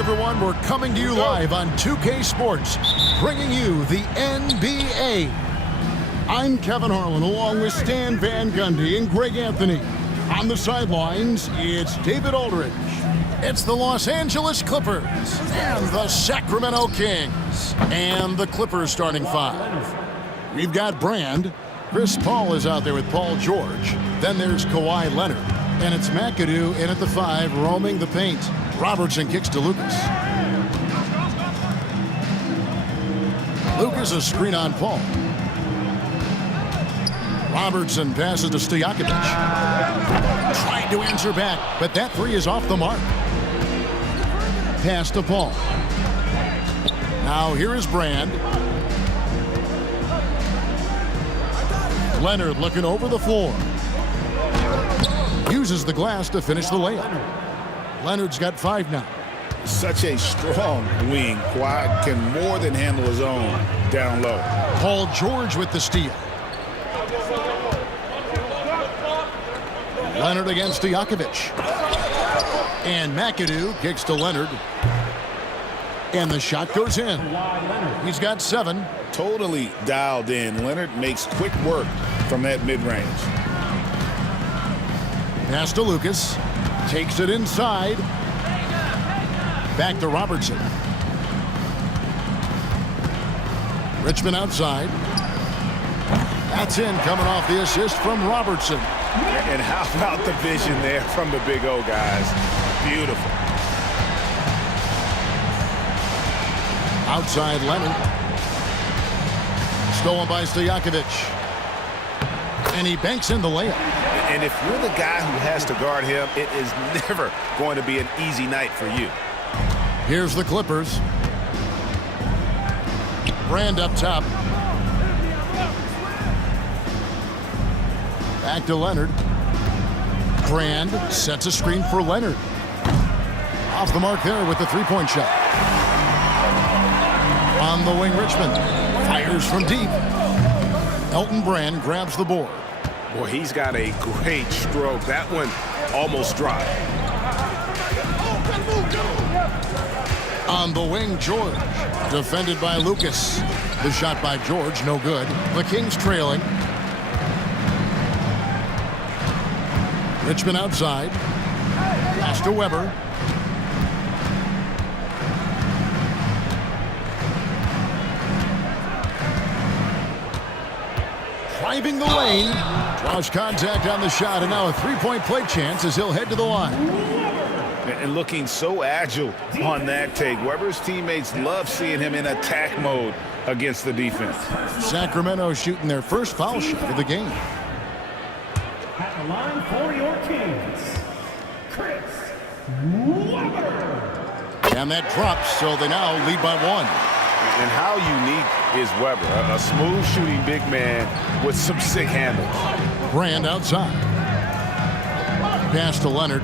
everyone. We're coming to you live on 2K Sports, bringing you the NBA. I'm Kevin Harlan, along with Stan Van Gundy and Greg Anthony. On the sidelines, it's David Aldridge. It's the Los Angeles Clippers and the Sacramento Kings. And the Clippers starting five. We've got Brand. Chris Paul is out there with Paul George. Then there's Kawhi Leonard. And it's McAdoo in at the five, roaming the paint. Robertson kicks to Lucas. Lucas a screen on Paul. Robertson passes to Stojakovic. Trying to answer back, but that three is off the mark. Pass to Paul. Now here is Brand. Leonard looking over the floor. Uses the glass to finish the layup. Leonard's got five now. Such a strong wing. Kawhi can more than handle his own down low. Paul George with the steal. Leonard against Stojakovic. And McAdoo kicks to Leonard. And the shot goes in. He's got seven. Totally dialed in. Leonard makes quick work from that mid-range. Pass to Lucas. Takes it inside. Back to Robertson. Richmond outside. That's in, coming off the assist from Robertson. And how about the vision there from the Big O, guys? Beautiful. Outside Leonard. Stolen by Stojakovic. And he banks in the layup. And if you're the guy who has to guard him, it is never going to be an easy night for you. Here's the Clippers. Brand up top. Back to Leonard. Brand sets a screen for Leonard. Off the mark there with the three-point shot. On the wing, Richmond fires from deep. Elton Brand grabs the board. Boy, he's got a great stroke. That one almost dropped. On the wing, George. Defended by Lucas. The shot by George, no good. The Kings trailing. Richmond outside. Pass to Weber. Driving the lane. Draws contact on the shot, and now a three-point play chance as he'll head to the line. And looking so agile on that take. Weber's teammates love seeing him in attack mode against the defense. Sacramento shooting their first foul shot of the game. At the line for your Kings, Chris Weber. And that drops, so they now lead by one. And how unique is Weber? A smooth shooting big man with some sick handles. Brand outside. Pass to Leonard.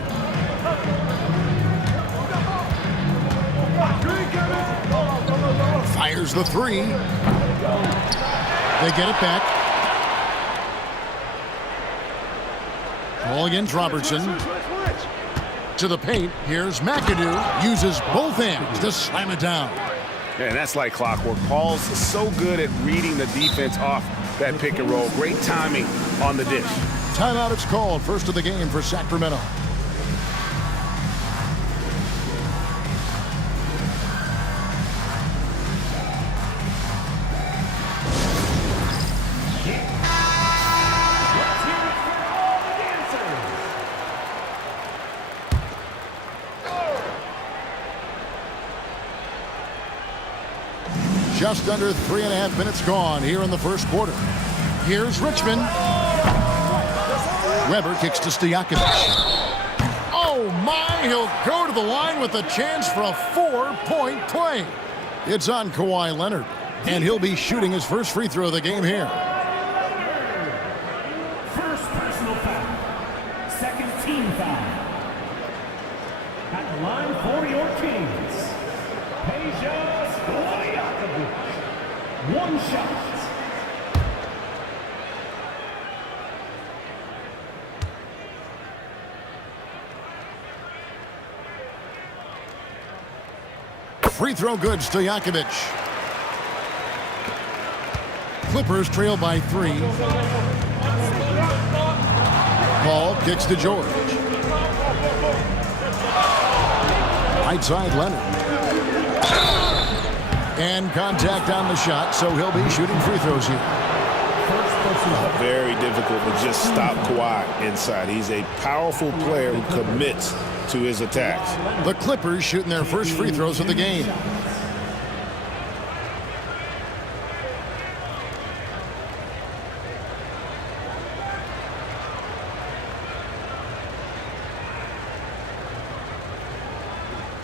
Fires the three. They get it back. Ball against Robertson. To the paint. Here's McAdoo. Uses both hands to slam it down. And that's like clockwork. Paul's so good at reading the defense off that pick and roll. Great timing on the dish. Timeout is called. First of the game for Sacramento. Just under 3.5 minutes gone here in the first quarter. Here's Richmond. Weber kicks to Stojakovic. Oh my, he'll go to the line with a chance for a 4-point play. It's on Kawhi Leonard, and he'll be shooting his first free throw of the game here. First personal foul. Second team foul. At the line for your Kings, Peja Stojakovic. One shot. free throw good, Stojakovic. Clippers trail by 3. Paul kicks to George. Right side, Leonard. And contact on the shot, so he'll be shooting free throws here. Very difficult to just stop Kawhi inside. He's a powerful player who commits to his attacks. The Clippers shooting their first free throws of the game.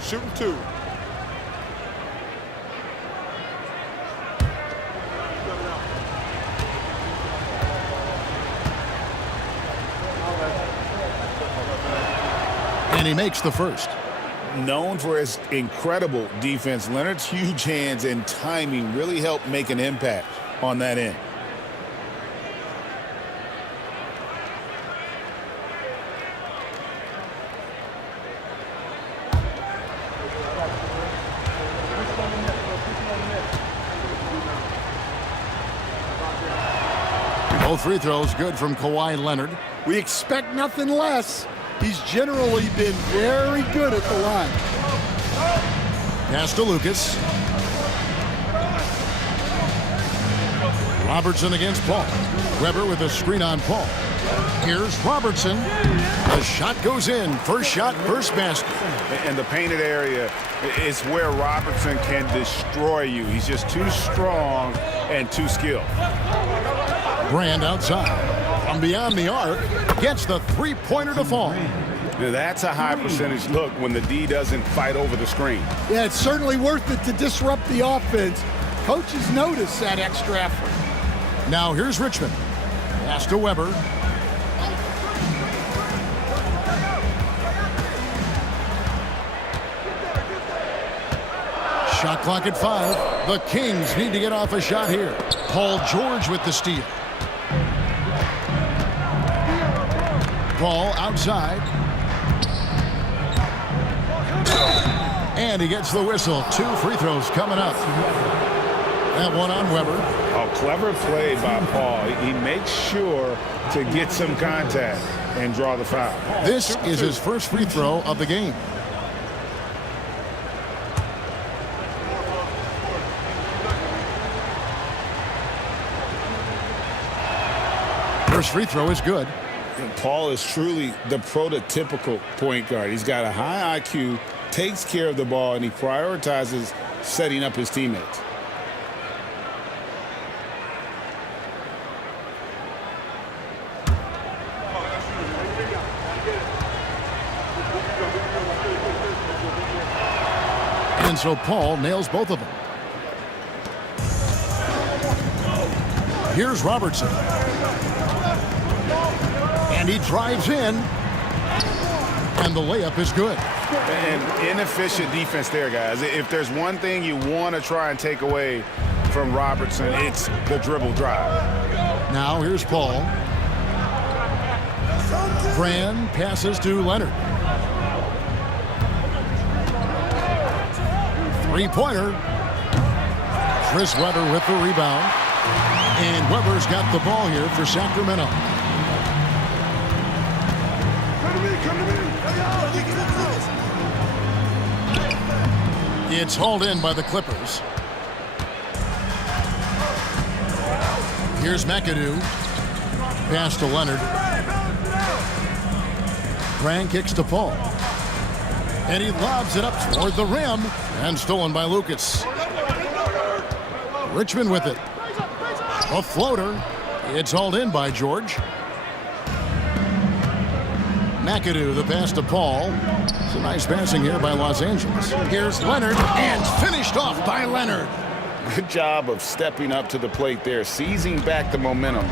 Shooting 2. And he makes the first. Known for his incredible defense, Leonard's huge hands and timing really helped make an impact on that end. Both free throws good from Kawhi Leonard. We expect nothing less. He's generally been very good at the line. Pass to Lucas. Robertson against Paul. Weber with a screen on Paul. Here's Robertson. The shot goes in. First shot, first basket. And the painted area is where Robertson can destroy you. He's just too strong and too skilled. Brand outside. From beyond the arc, gets the three-pointer to fall. That's a high percentage look when the D doesn't fight over the screen. Yeah, it's certainly worth it to disrupt the offense. Coaches notice that extra effort. Now here's Richmond. Pass to Weber. Shot clock at 5. The Kings need to get off a shot here. Paul George with the steal. Ball outside. And he gets the whistle. 2 free throws coming up. That one on Weber. Oh, clever play by Paul. He makes sure to get some contact and draw the foul. This is his first free throw of the game. First free throw is good. Paul is truly the prototypical point guard. He's got a high IQ, takes care of the ball, and he prioritizes setting up his teammates. And so Paul nails both of them. Here's Robertson. And he drives in. And the layup is good. And inefficient defense there, guys. If there's one thing you want to try and take away from Robertson, it's the dribble drive. Now here's Paul. Fran passes to Leonard. Three-pointer. Chris Webber with the rebound. And Weber's got the ball here for Sacramento. It's hauled in by the Clippers. Here's McAdoo. Pass to Leonard. Grant kicks to Paul. And he lobs it up toward the rim. And stolen by Lucas. Richmond with it. A floater. It's hauled in by George. McAdoo, the pass to Paul. It's a nice passing here by Los Angeles. Here's Leonard, and finished off by Leonard. Good job of stepping up to the plate there, seizing back the momentum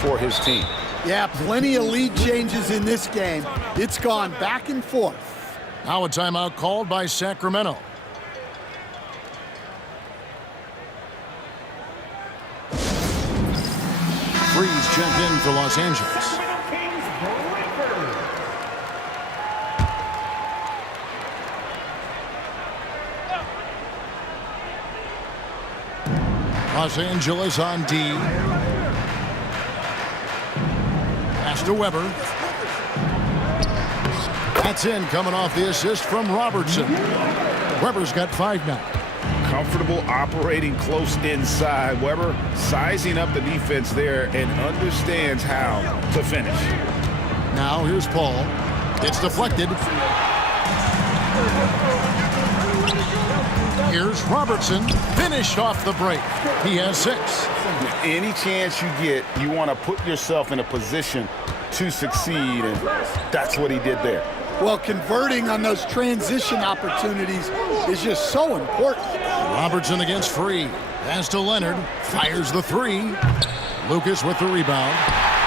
for his team. Yeah, plenty of lead changes in this game. It's gone back and forth. Now a timeout called by Sacramento. Freeze checked in for Los Angeles. Los Angeles on D. Pass to Weber. That's in, coming off the assist from Robertson. Weber's got 5 now. Comfortable operating close inside. Weber sizing up the defense there and understands how to finish. Now here's Paul. It's deflected. Here's Robertson. Finished off the break. He has 6. Any chance you get, you want to put yourself in a position to succeed, and that's what he did there. Well, converting on those transition opportunities is just so important. Robertson against Free. Pass to Leonard. Fires the 3. Lucas with the rebound.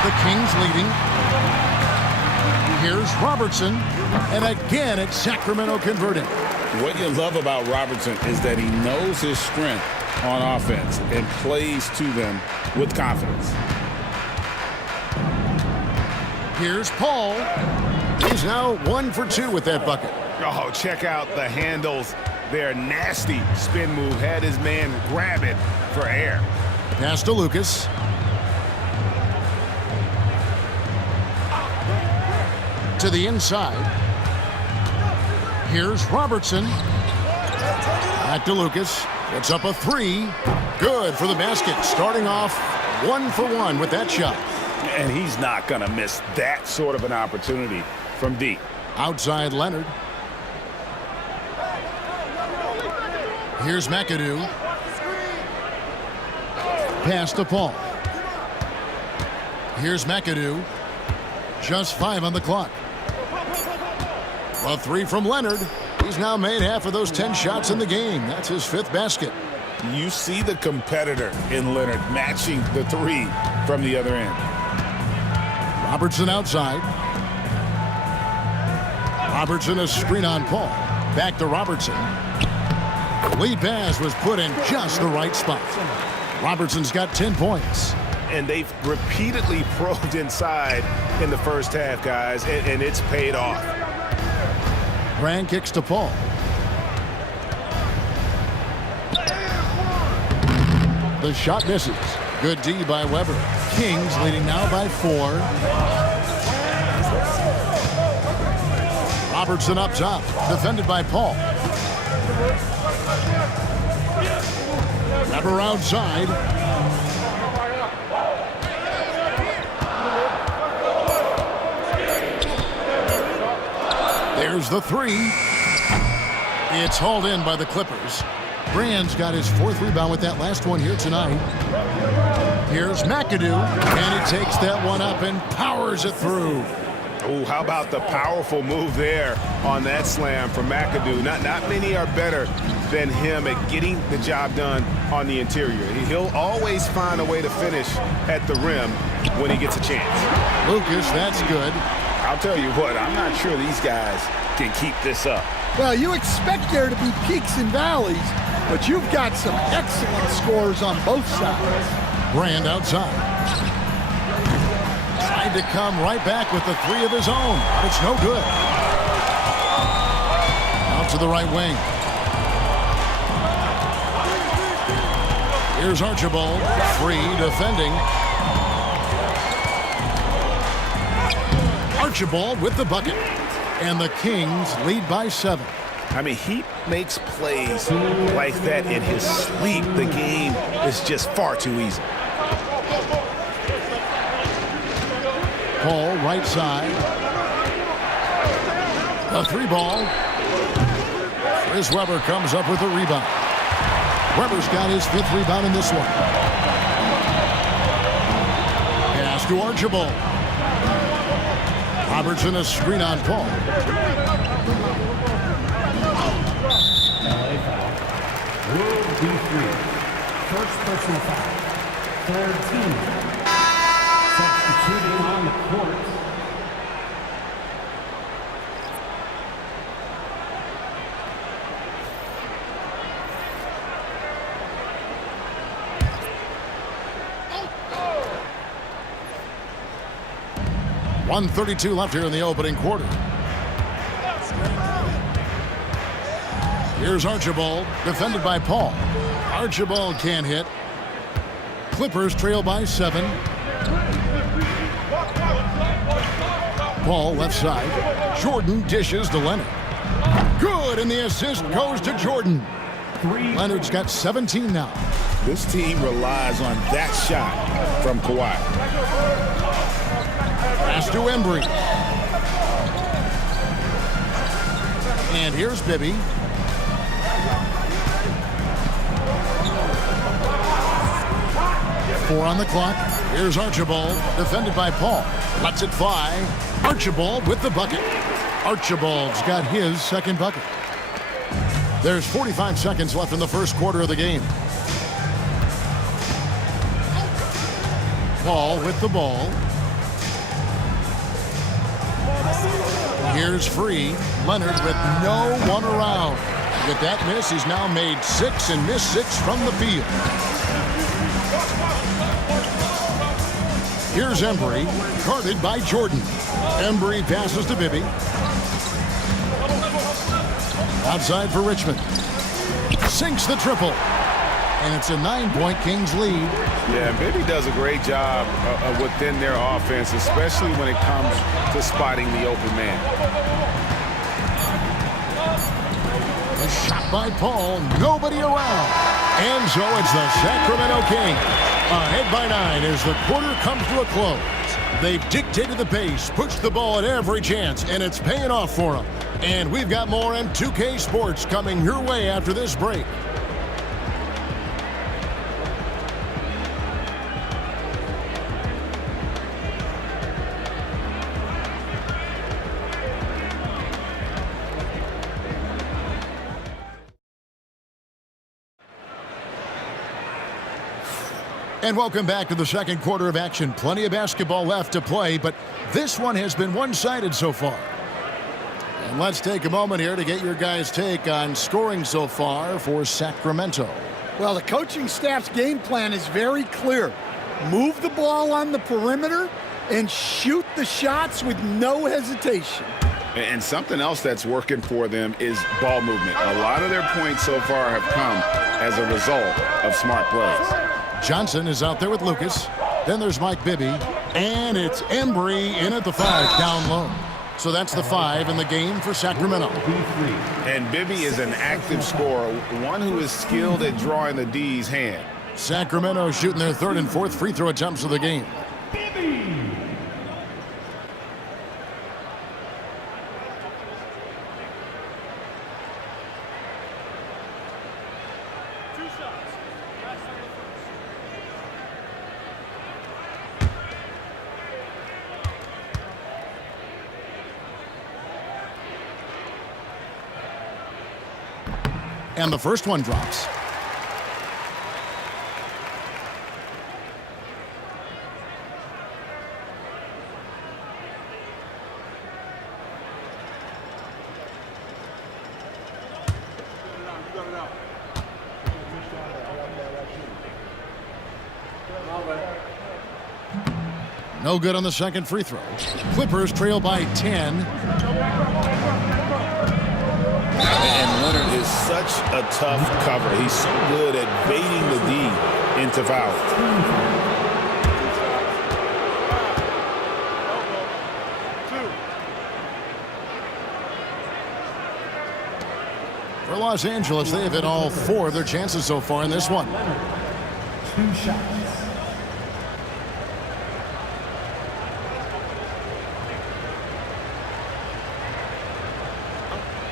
The Kings leading. Here's Robertson. And again, it's Sacramento converting. What you love about Robertson is that he knows his strength on offense and plays to them with confidence. Here's Paul. He's now 1 for 2 with that bucket. Oh, check out the handles. Their nasty spin move had his man grab it for air. Pass to Lucas. To the inside. Here's Robertson. Back to Lucas. It's up a 3. Good for the basket. Starting off 1 for 1 with that shot. And he's not going to miss that sort of an opportunity from deep. Outside Leonard. Here's McAdoo. Pass to Paul. Here's McAdoo. Just 5 on the clock. A 3 from Leonard. He's now made half of those 10 shots in the game. That's his 5th basket. You see the competitor in Leonard matching the 3 from the other end. Robertson outside. Robertson a screen on Paul. Back to Robertson. The lead pass was put in just the right spot. Robertson's got 10 points. And they've repeatedly probed inside in the first half, guys, and it's paid off. Brand kicks to Paul. The shot misses. Good D by Weber. Kings leading now by 4. Robertson up top. Defended by Paul. Weber outside. There's the 3. It's hauled in by the Clippers. Brand's got his 4th rebound with that last one here tonight. Here's McAdoo, and he takes that one up and powers it through. Oh, how about the powerful move there on that slam from McAdoo. Not many are better than him at getting the job done on the interior. He'll always find a way to finish at the rim when he gets a chance. Lucas, that's good. I'll tell you what, I'm not sure these guys can keep this up. Well, you expect there to be peaks and valleys, but you've got some excellent scores on both sides. Brand outside. Tried to come right back with the 3 of his own. It's no good. Out to the right wing. Here's Archibald. Free defending. Archibald with the bucket. And the Kings lead by 7. I mean, he makes plays like that in his sleep. The game is just far too easy. Paul right side. A 3 ball. Chris Weber comes up with a rebound. Weber's got his 5th rebound in this one. Pass to Archibald. Robertson a screen on Paul. LA foul. Rule B3. First personal foul. 3rd team. Substituting on the court. .132 left here in the opening quarter. Here's Archibald, defended by Paul. Archibald can't hit. Clippers trail by 7. Ball left side. Jordan dishes to Leonard. Good, and the assist goes to Jordan. Leonard's got 17 now. This team relies on that shot from Kawhi. Pass to Embry. And here's Bibby. Four on the clock. Here's Archibald, defended by Paul. Lets it fly. Archibald with the bucket. Archibald's got his second bucket. There's 45 seconds left in the first quarter of the game. Paul with the ball. Here's free. Leonard with no one around. With that miss, he's now made 6 and missed 6 from the field. Here's Embry, guarded by Jordan. Embry passes to Bibby. Outside for Richmond. Sinks the triple. And it's a 9-point Kings lead. Yeah, Bibby does a great job within their offense, especially when it comes to spotting the open man. A shot by Paul, nobody around. And so it's the Sacramento Kings ahead by 9 as the quarter comes to a close. They've dictated the pace, pushed the ball at every chance, and it's paying off for them. And we've got more on 2K Sports coming your way after this break. And welcome back to the second quarter of action. Plenty of basketball left to play, but this one has been one-sided so far. And let's take a moment here to get your guys' take on scoring so far for Sacramento. Well, the coaching staff's game plan is very clear. Move the ball on the perimeter and shoot the shots with no hesitation. And something else that's working for them is ball movement. A lot of their points so far have come as a result of smart plays. Johnson is out there with Lucas. Then there's Mike Bibby. And it's Embry in at the 5 down low. So that's the 5 in the game for Sacramento. And Bibby is an active scorer, one who is skilled at drawing the D's hand. Sacramento shooting their 3rd and 4th free throw attempts of the game. And the first one drops. No good on the second free throw. Clippers trail by 10. And Leonard is such a tough cover. He's so good at baiting the D into fouls. For Los Angeles, they have hit all 4 of their chances so far in this one. 2 shots.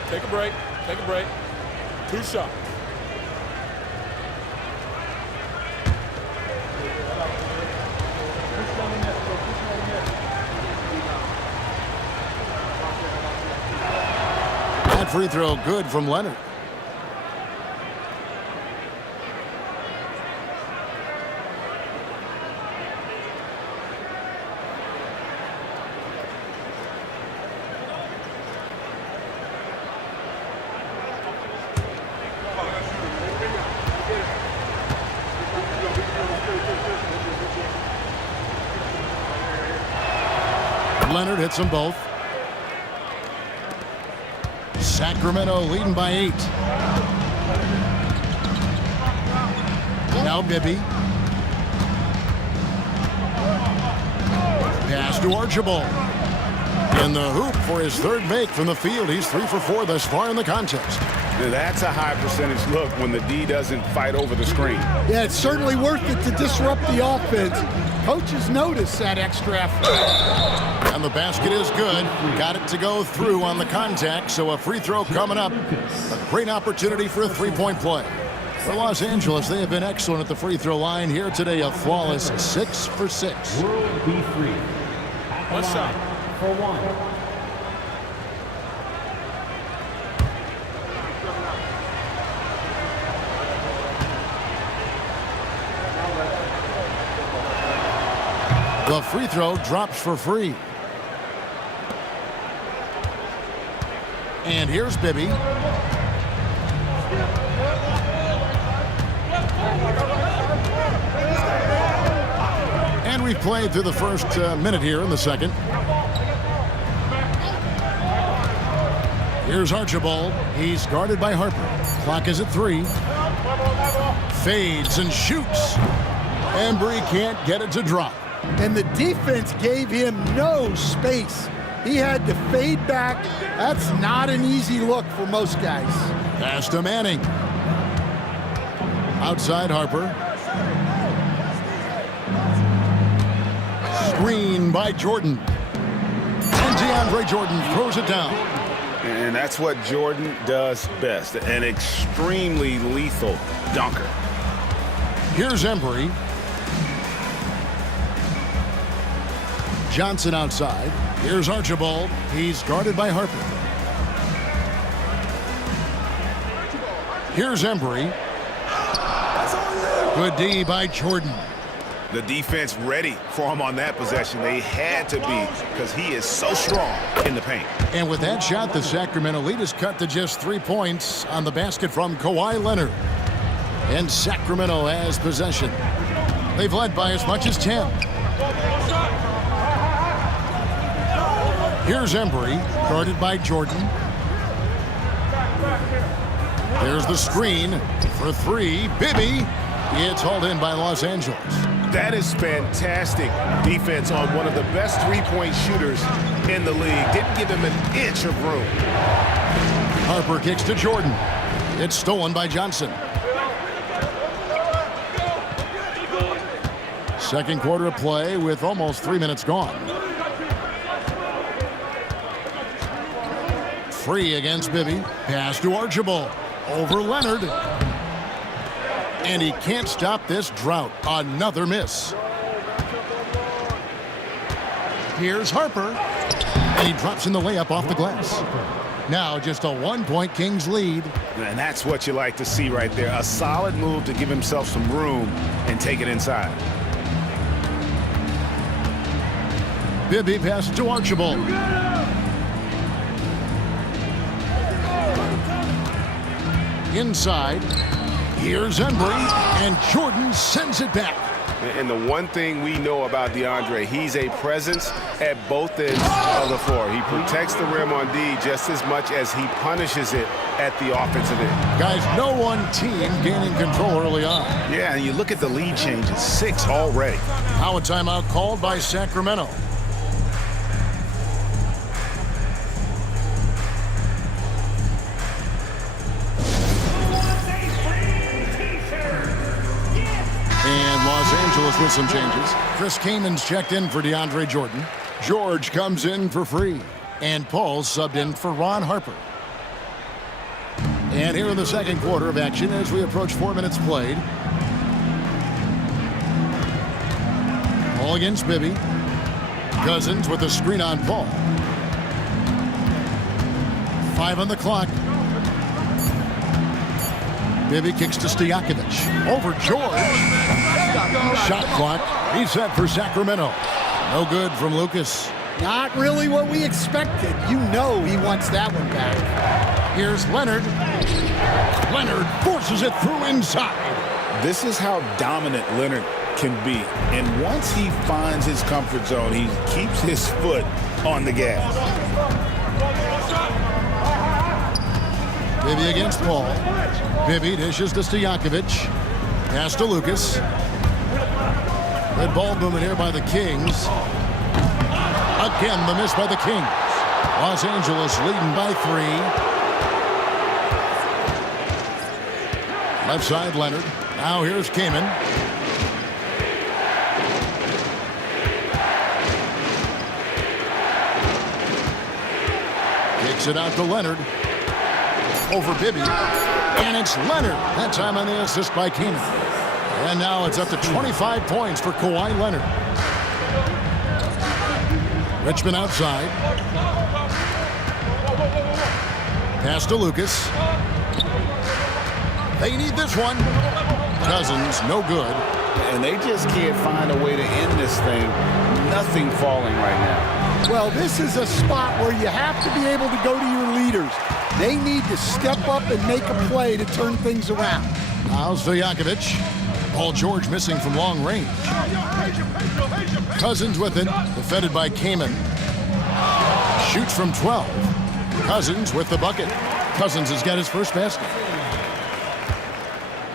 Take a break. Take a break. 2 shots. That free throw good from Leonard. Leonard hits them both. Sacramento leading by 8. Now Bibby. Pass to Archibald. In the hoop for his third make from the field. He's 3 for 4 thus far in the contest. Now, that's a high percentage look when the D doesn't fight over the screen. Yeah, it's certainly worth it to disrupt the offense. Coaches notice that extra effort. And the basket is good. Got it to go through on the contact, so a free throw coming up. A great opportunity for a three-point play. For Los Angeles, they have been excellent at the free throw line here today. A flawless 6 for 6. World B3. One shot. For one. The free throw drops for free. And here's Bibby. And we've played through the first minute here in the second. Here's Archibald. He's guarded by Harper. Clock is at 3. Fades and shoots. Embry can't get it to drop. And the defense gave him no space. He had to fade back. That's not an easy look for most guys. Pass to Manning. Outside Harper. Screen by Jordan. And DeAndre Jordan throws it down. And that's what Jordan does best. An extremely lethal dunker. Here's Embry. Johnson outside. Here's Archibald. He's guarded by Harper. Here's Embry. Good D by Jordan. The defense ready for him on that possession. They had to be because he is so strong in the paint. And with that shot, the Sacramento lead is cut to just 3 points on the basket from Kawhi Leonard. And Sacramento has possession. They've led by as much as 10. Here's Embry, guarded by Jordan. There's the screen for 3. Bibby. It's hauled in by Los Angeles. That is fantastic defense on one of the best three-point shooters in the league. Didn't give him an inch of room. Harper kicks to Jordan. It's stolen by Johnson. Second quarter of play with almost 3 minutes gone. Free against Bibby. Pass to Archibald. Over Leonard. And he can't stop this drought. Another miss. Here's Harper. And he drops in the layup off the glass. Now just a 1-point Kings lead. And that's what you like to see right there. A solid move to give himself some room and take it inside. Bibby passes to Archibald. Inside. Here's Embry, and Jordan sends it back. And the one thing we know about DeAndre, he's a presence at both ends of the floor. He protects the rim on D just as much as he punishes it at the offensive end. Guys, no one team gaining control early on. Yeah, and you look at the lead changes, 6 already. Now a timeout called by Sacramento. Los Angeles with some changes. Chris Kamen's checked in for DeAndre Jordan. George comes in for free. And Paul subbed in for Ron Harper. And here in the second quarter of action as we approach 4 minutes played. Paul against Bibby. Cousins with a screen on Paul. 5 on the clock. Bibby kicks to Stojakovic. Over George. Shot clock reset for Sacramento. No good from Lucas. Not really what we expected. You know he wants that one back. Here's Leonard. Leonard forces it through inside. This is how dominant Leonard can be. And once he finds his comfort zone, he keeps his foot on the gas. Bibby against Paul. Bibby dishes to Stojakovic. Pass to Lucas. Red ball movement here by the Kings. Again, the miss by the Kings. Los Angeles leading by 3. Left side, Leonard. Now here's Kamen. Kicks it out to Leonard. Over Bibby. And it's Leonard. That time on the assist by Kamen. And now it's up to 25 points for Kawhi Leonard. Richmond outside. Pass to Lucas. They need this one. Cousins, no good. And they just can't find a way to end this thing. Nothing falling right now. Well, this is a spot where you have to be able to go to your leaders. They need to step up and make a play to turn things around. Now Stojakovic. Paul George missing from long range. Cousins with it. Defended by Kamen. Shoots from 12. Cousins with the bucket. Cousins has got his first basket.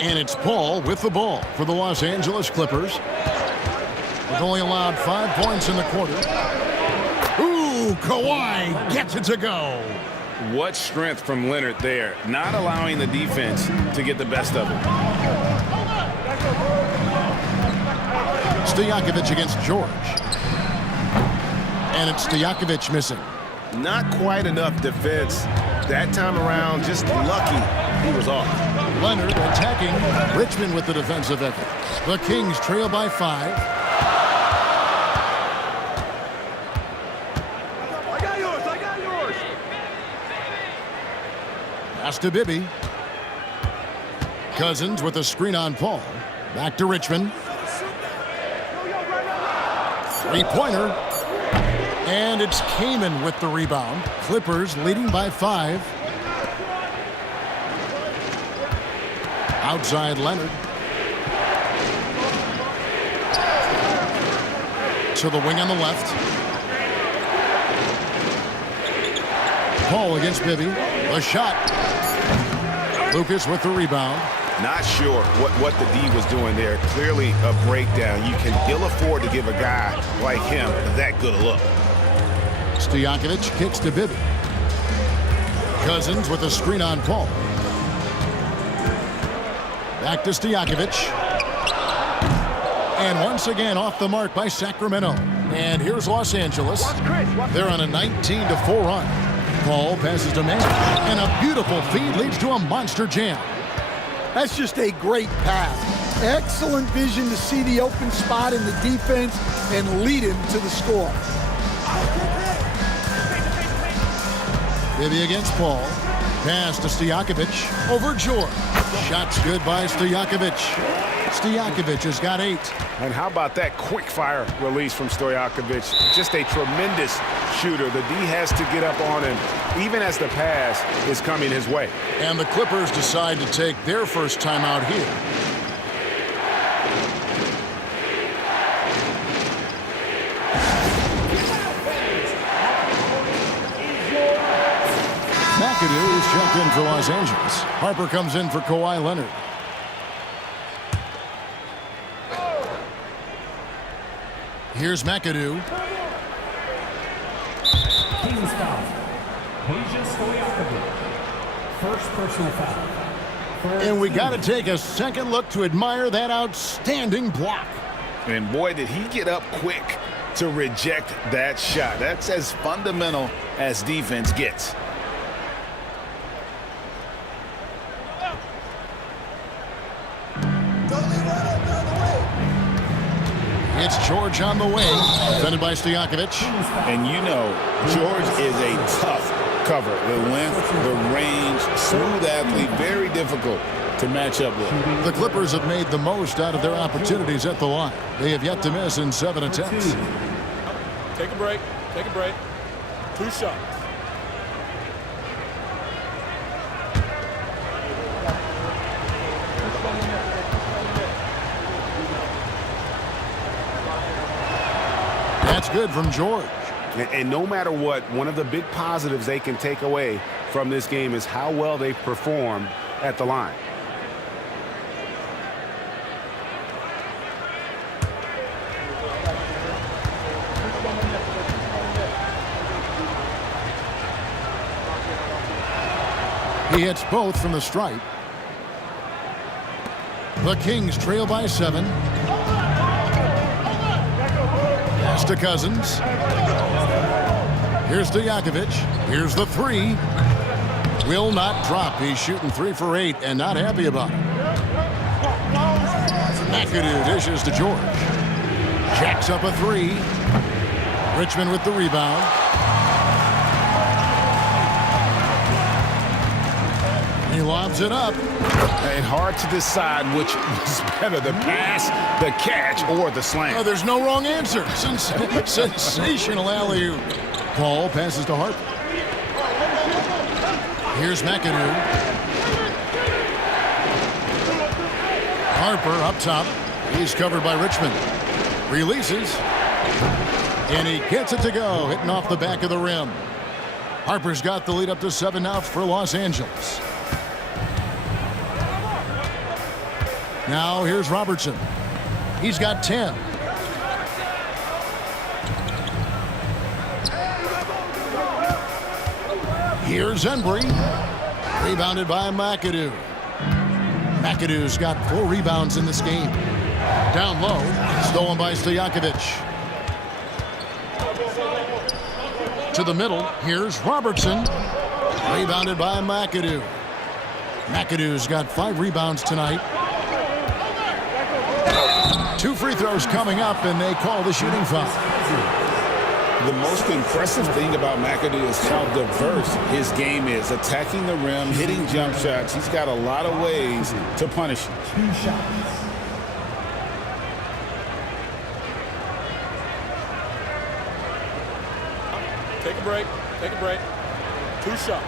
And it's Paul with the ball for the Los Angeles Clippers. They've only allowed 5 points in the quarter. Ooh, Kawhi gets it to go. What strength from Leonard there, not allowing the defense to get the best of him. Stojakovic against George. And it's Stojakovic missing. Not quite enough defense that time around, just lucky he was off. Leonard attacking Richmond with the defensive effort. The Kings trail by 5. I got yours. Pass to Bibby. Cousins with a screen on Paul. Back to Richmond. Three-pointer. And it's Kamen with the rebound. Clippers leading by 5. Outside Leonard. To the wing on the left. Paul against Bibby. A shot. Lucas with the rebound. Not sure what the D was doing there. Clearly a breakdown. You can ill afford to give a guy like him that good a look. Stojakovic kicks to Bibby. Cousins with a screen on Paul. Back to Stojakovic. And once again off the mark by Sacramento. And here's Los Angeles. They're on a 19-4 run. Paul passes to Mann. And a beautiful feed leads to a monster jam. That's just a great pass. Excellent vision to see the open spot in the defense and lead him to the score. Bibby against Paul. Pass to Stojakovic over George. Shots good by Stojakovic. Stojakovic has got 8. And how about that quick fire release from Stojakovic? Just a tremendous shooter. The D has to get up on him even as the pass is coming his way. And the Clippers decide to take their first timeout here. McAdoo is checked in for Los Angeles. Harper comes in for Kawhi Leonard. Here's McAdoo. Kings foul. Peja Stojakovic. First personal foul. And we got to take a second look to admire that outstanding block. And boy, did he get up quick to reject that shot. That's as fundamental as defense gets. It's George on the way, defended by Stojakovic. And you know, George is a tough cover. The length, the range, smooth athlete, very difficult to match up with. The Clippers have made the most out of their opportunities at the line. They have yet to miss in 7 attempts. Take a break. 2 shots. That's good from George. And no matter what, one of the big positives they can take away from this game is how well they perform at the line. He hits both from the stripe. The Kings trail by 7. Pass to Cousins. Here's to Yakovich. Here's the 3. Will not drop. He's shooting 3 for 8 and not happy about it. McAdoo dishes to George. Jacks up a 3. Richmond with the rebound. He lobs it up. And hard to decide which was better, the pass, the catch, or the slam. Oh, there's no wrong answer. Sensational alley-oop. Paul passes to Harper. Here's McAdoo. Harper up top. He's covered by Richmond. Releases. And he gets it to go, hitting off the back of the rim. Harper's got the lead up to 7 now for Los Angeles. Now here's Robertson. He's got 10. Here's Embry. Rebounded by McAdoo. McAdoo's got 4 rebounds in this game. Down low. Stolen by Stojakovic. To the middle. Here's Robertson. Rebounded by McAdoo. McAdoo's got 5 rebounds tonight. 2 free throws coming up, and they call the shooting foul. The most impressive thing about McAdoo is how diverse his game is. Attacking the rim, hitting jump shots. He's got a lot of ways to punish you. 2 shots. Take a break. Take a break. 2 shots.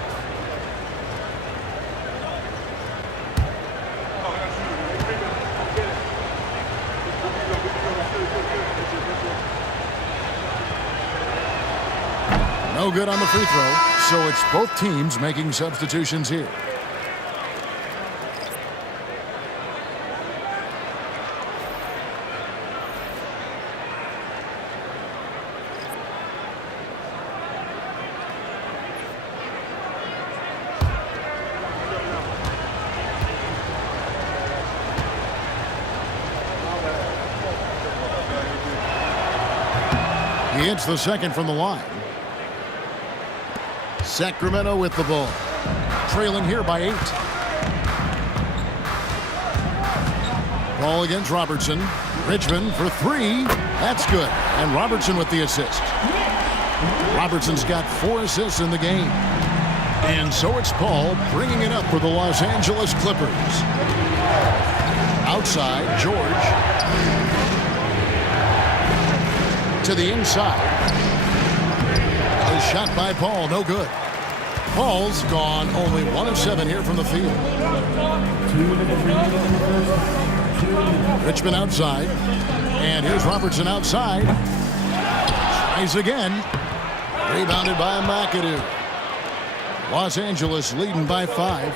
No good on the free throw, so it's both teams making substitutions here. He hits the second from the line. Sacramento with the ball. Trailing here by 8. Ball against Robertson. Richmond for 3. That's good. And Robertson with the assist. Robertson's got 4 assists in the game. And so it's Paul bringing it up for the Los Angeles Clippers. Outside, George. To the inside. A shot by Paul, no good. Paul's gone only 1 of 7 here from the field. Richmond outside. And here's Robertson outside. Tries again. Rebounded by McAdoo. Los Angeles leading by 5.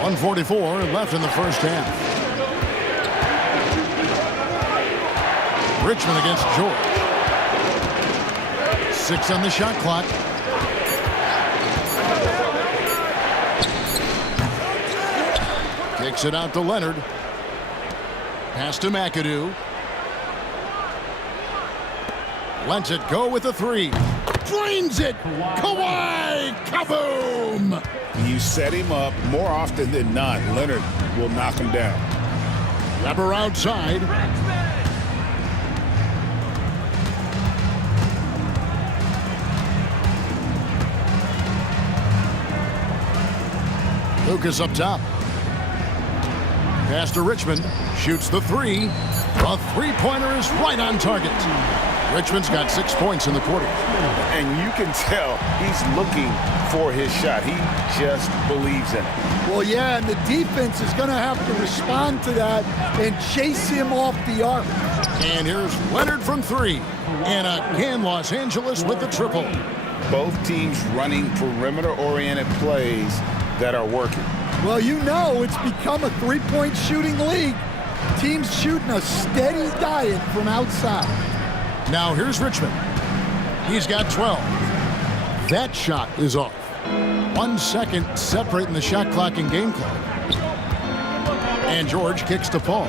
1:44 left in the first half. Richmond against George. 6 on the shot clock. Kicks it out to Leonard. Pass to McAdoo. Lets it go with a 3. Drains it. Kawhi. Kaboom. You set him up more often than not. Leonard will knock him down. Weber outside. Lucas up top. Pass to Richmond. Shoots the 3. The 3-pointer is right on target. Richmond's got 6 points in the quarter. And you can tell he's looking for his shot. He just believes in it. Well, yeah, and the defense is going to have to respond to that and chase him off the arc. And here's Leonard from 3. And again, Los Angeles with the triple. Both teams running perimeter-oriented plays that are working. Well, you know it's become a 3-point shooting league. Teams shooting a steady diet from outside. Now here's Richmond. He's got 12. That shot is off. 1 second separating the shot clock and game clock. And George kicks to Paul.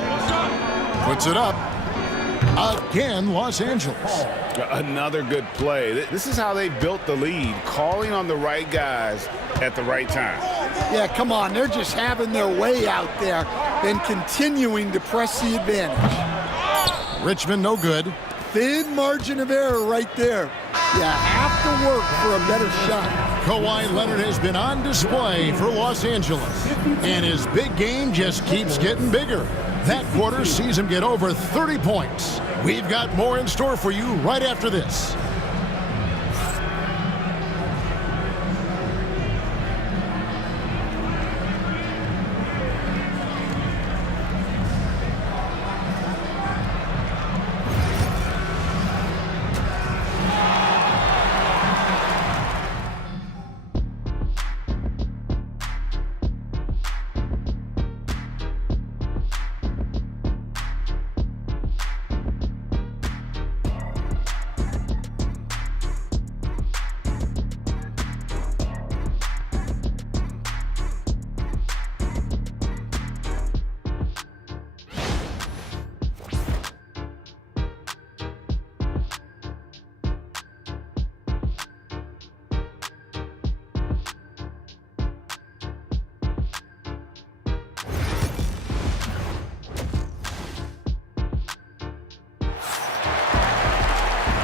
Puts it up. Again, Los Angeles. Another good play. This is how they built the lead, calling on the right guys at the right time. Yeah, come on. They're just having their way out there and continuing to press the advantage. Richmond, no good. Thin margin of error right there. You have to work for a better shot. Kawhi Leonard has been on display for Los Angeles, and his big game just keeps getting bigger. That quarter sees him get over 30 points. We've got more in store for you right after this.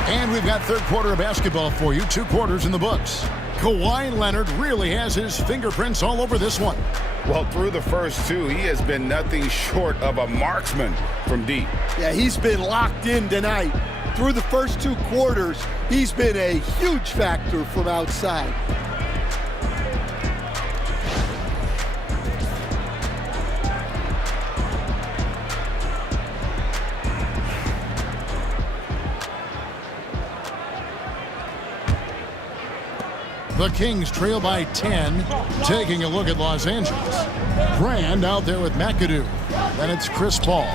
And we've got third quarter of basketball for you. 2 quarters in the books. Kawhi Leonard really has his fingerprints all over this one. Well, through the first 2, he has been nothing short of a marksman from deep. Yeah, he's been locked in tonight. Through the first 2 quarters, he's been a huge factor from outside. The Kings trail by 10, taking a look at Los Angeles. Brand out there with McAdoo. Then it's Chris Paul.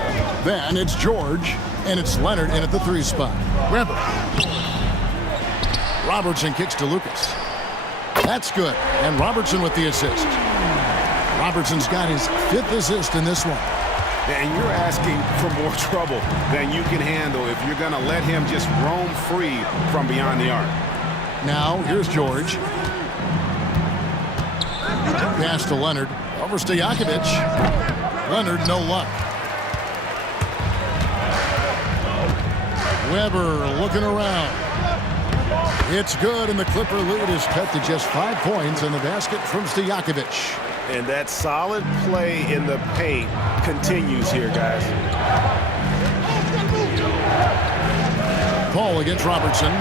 Then it's George. And it's Leonard in at the 3 spot. Weber. Robertson kicks to Lucas. That's good. And Robertson with the assist. Robertson's got his 5th assist in this one. And you're asking for more trouble than you can handle if you're going to let him just roam free from beyond the arc. Now, here's George. Pass to Leonard. Over Stojakovic. Leonard, no luck. Weber looking around. It's good, and the Clipper lead is cut to just 5 points in the basket from Stojakovic. And that solid play in the paint continues here, guys. Paul against Robertson.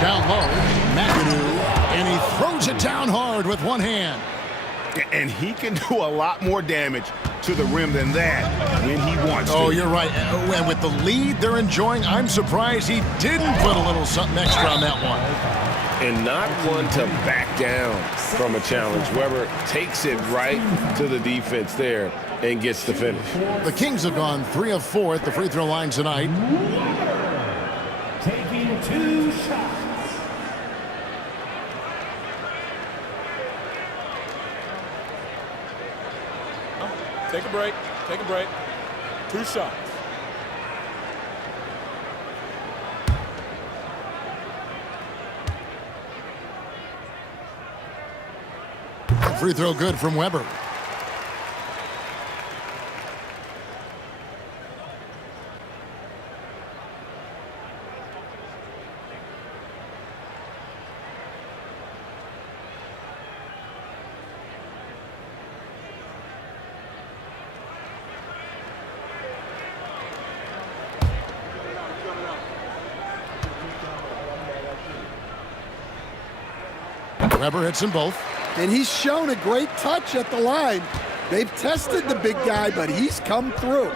Down low, McAdoo, and he throws it down hard with one hand. And he can do a lot more damage to the rim than that when he wants to. Oh, you're right. And with the lead they're enjoying, I'm surprised he didn't put a little something extra on that one. And not one to back down from a challenge. Weber takes it right to the defense there and gets the finish. The Kings have gone 3 of 4 at the free throw line tonight. Taking 2 shots. Take a break. Take a break. 2 shots. Free throw good from Weber. Weber hits them both. And he's shown a great touch at the line. They've tested the big guy, but he's come through.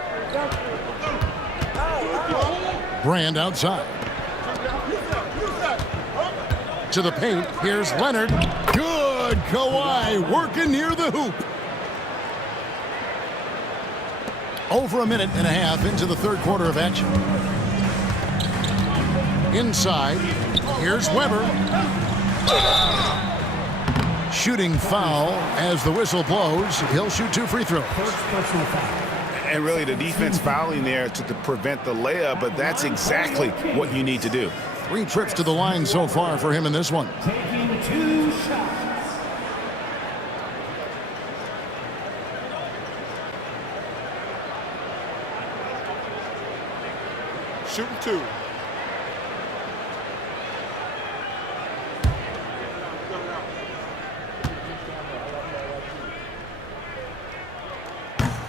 Brand outside. To the paint. Here's Leonard. Good. Kawhi working near the hoop. Over a minute and a half into the third quarter of action. Inside, here's Weber. Shooting foul as the whistle blows. He'll shoot 2 free throws. First personal foul. And really the defense fouling there to prevent the layup, but that's exactly what you need to do. 3 trips to the line so far for him in this one. Taking 2 shots. Shooting 2.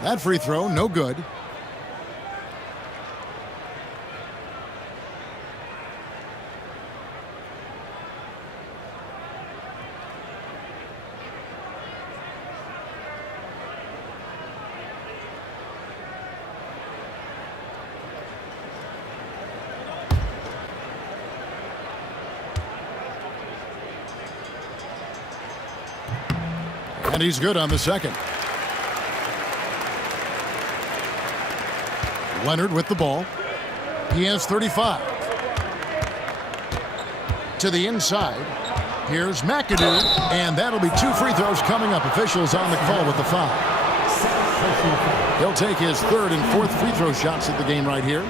That free throw, no good. And he's good on the second. Leonard with the ball. He has 35. To the inside. Here's McAdoo. And that'll be 2 free throws coming up. Officials on the call with the foul. He'll take his 3rd and 4th free throw shots at the game right here.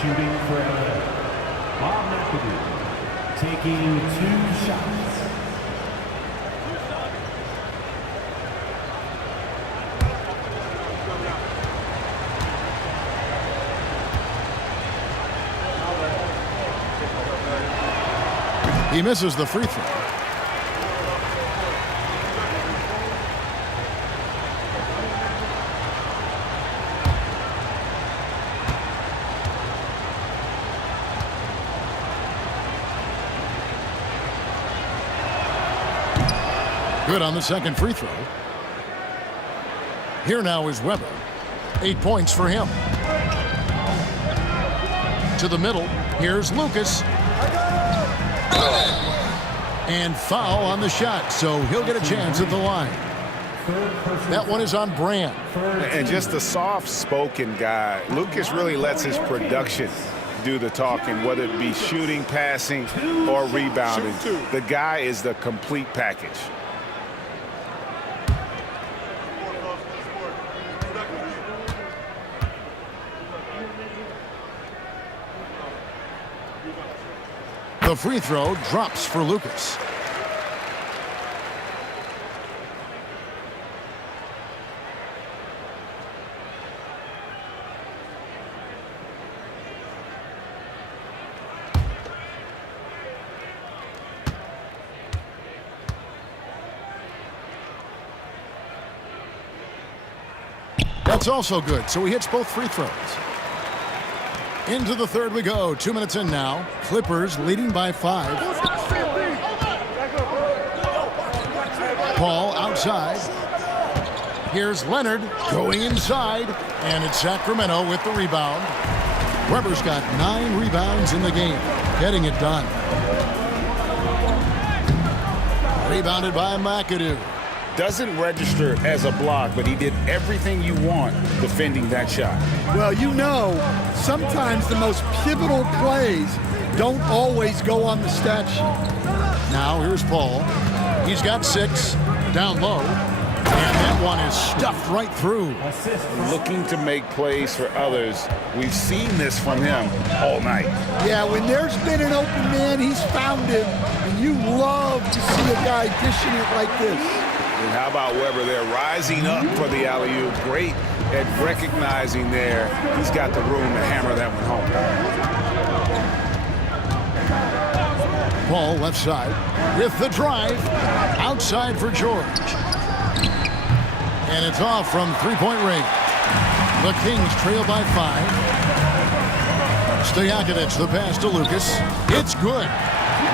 Shooting for Bob McAdoo. Taking 2 shots. He misses the free throw. Good on the second free throw. Here now is Weber. 8 points for him. To the middle. Here's Lucas. And foul on the shot, so he'll get a chance at the line. That one is on Brand. And just a soft-spoken guy. Lucas really lets his production do the talking, whether it be shooting, passing, or rebounding. The guy is the complete package. The free throw drops for Lucas. That's also good, so he hits both free throws. Into the third we go. 2 minutes in now. Clippers leading by 5. Paul outside. Here's Leonard going inside. And it's Sacramento with the rebound. Weber's got 9 rebounds in the game. Getting it done. Rebounded by McAdoo. Doesn't register as a block, but he did everything you want defending that shot. Well, you know, sometimes the most pivotal plays don't always go on the stat sheet. Now here's Paul. He's got 6 down low. And that one is stuffed right through. Looking to make plays for others. We've seen this from him all night. Yeah, when there's been an open man, he's found him. And you love to see a guy dishing it like this. And how about Weber there rising up for the alley-oop? Great at recognizing there. He's got the room to hammer that one home. Paul left side with the drive. Outside for George. And it's off from three-point range. The Kings trail by 5. Stojakovic the pass to Lucas. It's good.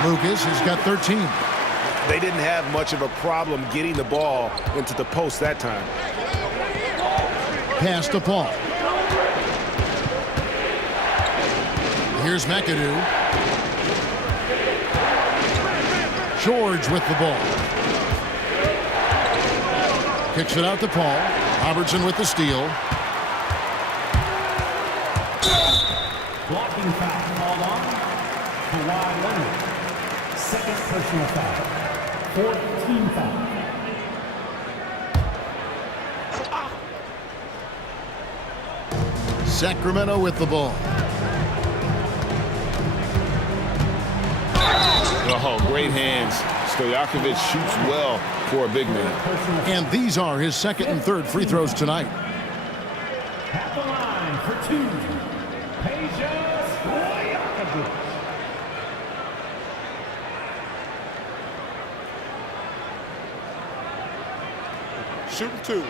Lucas has got 13. They didn't have much of a problem getting the ball into the post that time. Pass to Paul. Here's McAdoo. George with the ball. Kicks it out to Paul. Robertson with the steal. Blocking foul called on personal foul. 4th team foul. Sacramento with the ball. Oh, great hands. Stojakovic shoots well for a big man. And these are his second and third free throws tonight. At the line for 2, Peja Stojakovic. Shooting 2.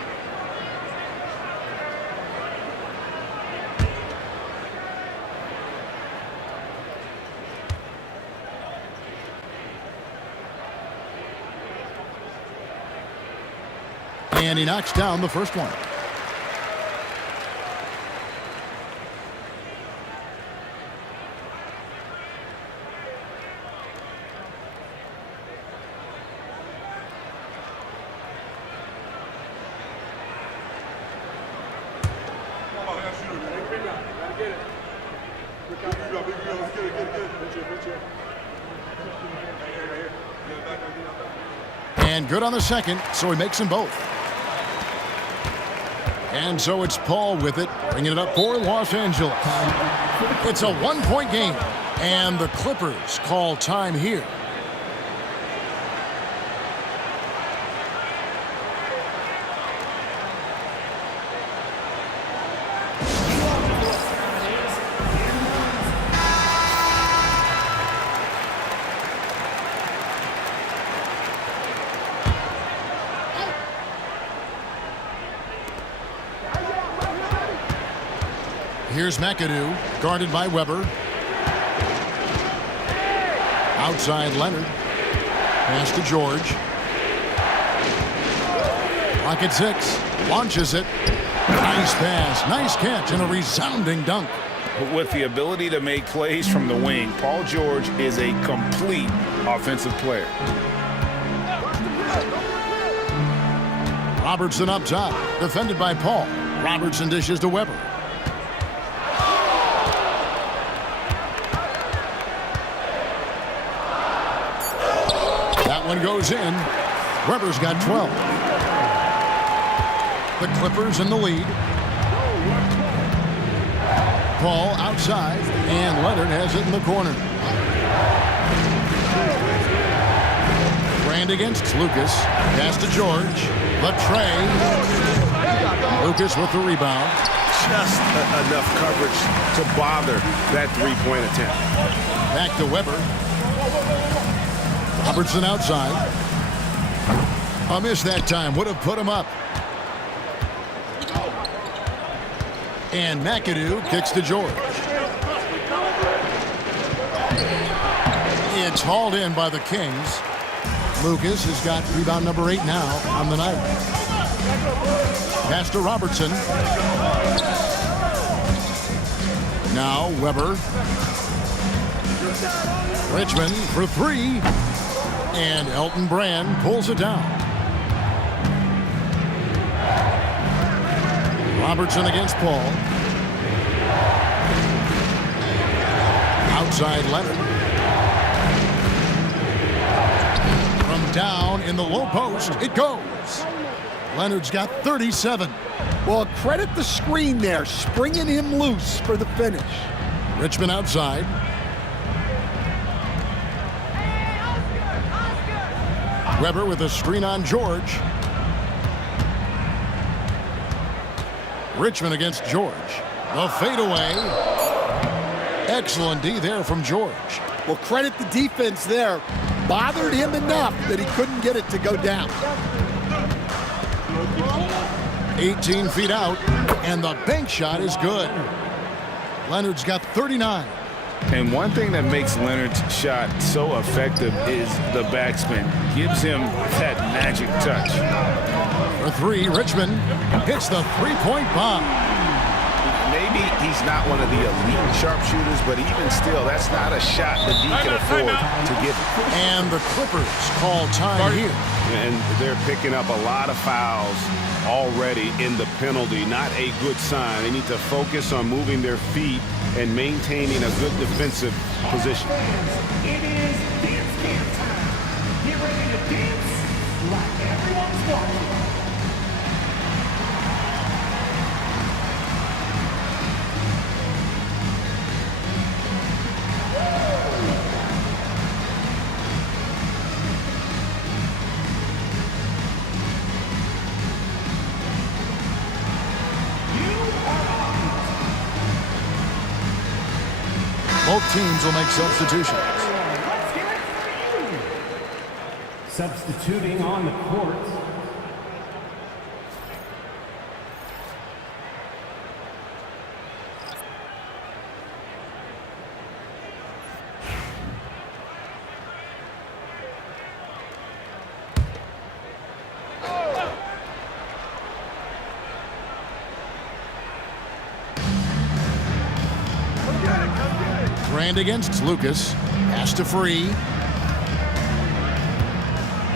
And he knocks down the first one. And good on the second, so he makes them both. And so it's Paul with it, bringing it up for Los Angeles. It's a one-point game, and the Clippers call time here. Here's McAdoo, guarded by Weber. Outside Leonard. Pass to George. Clock at 6. Launches it. Nice pass. Nice catch and a resounding dunk. With the ability to make plays from the wing, Paul George is a complete offensive player. Robertson up top. Defended by Paul. Robertson dishes to Weber. One goes in. Weber's got 12. The Clippers in the lead. Paul outside, and Leonard has it in the corner. Brand against Lucas. Pass to George. The tray. Lucas with the rebound. Just enough coverage to bother that three-point attempt. Back to Weber. Robertson outside. A miss that time. Would have put him up. And McAdoo kicks to George. It's hauled in by the Kings. Lucas has got rebound number 8 now on the night. Pass to Robertson. Now Weber. Richmond for 3. And Elton Brand pulls it down. Robertson against Paul. Outside Leonard. From down in the low post, it goes. Leonard's got 37. Well, credit the screen there, springing him loose for the finish. Richmond outside. Weber with a screen on George. Richmond against George. The fadeaway. Excellent D there from George. Well, credit the defense there. Bothered him enough that he couldn't get it to go down. 18 feet out, and the bank shot is good. Leonard's got 39. And one thing that makes Leonard's shot so effective is the backspin. Gives him that magic touch. For 3, Richmond hits the three-point bomb. Maybe he's not one of the elite sharpshooters, but even still, that's not a shot that he can afford to give. And the Clippers call time here. And they're picking up a lot of fouls already in the penalty. Not a good sign. They need to focus on moving their feet and maintaining a good defensive position. It is dance camp time. Both teams will make substitutions. Substituting on the court. Brand against Lucas. Pass to Free.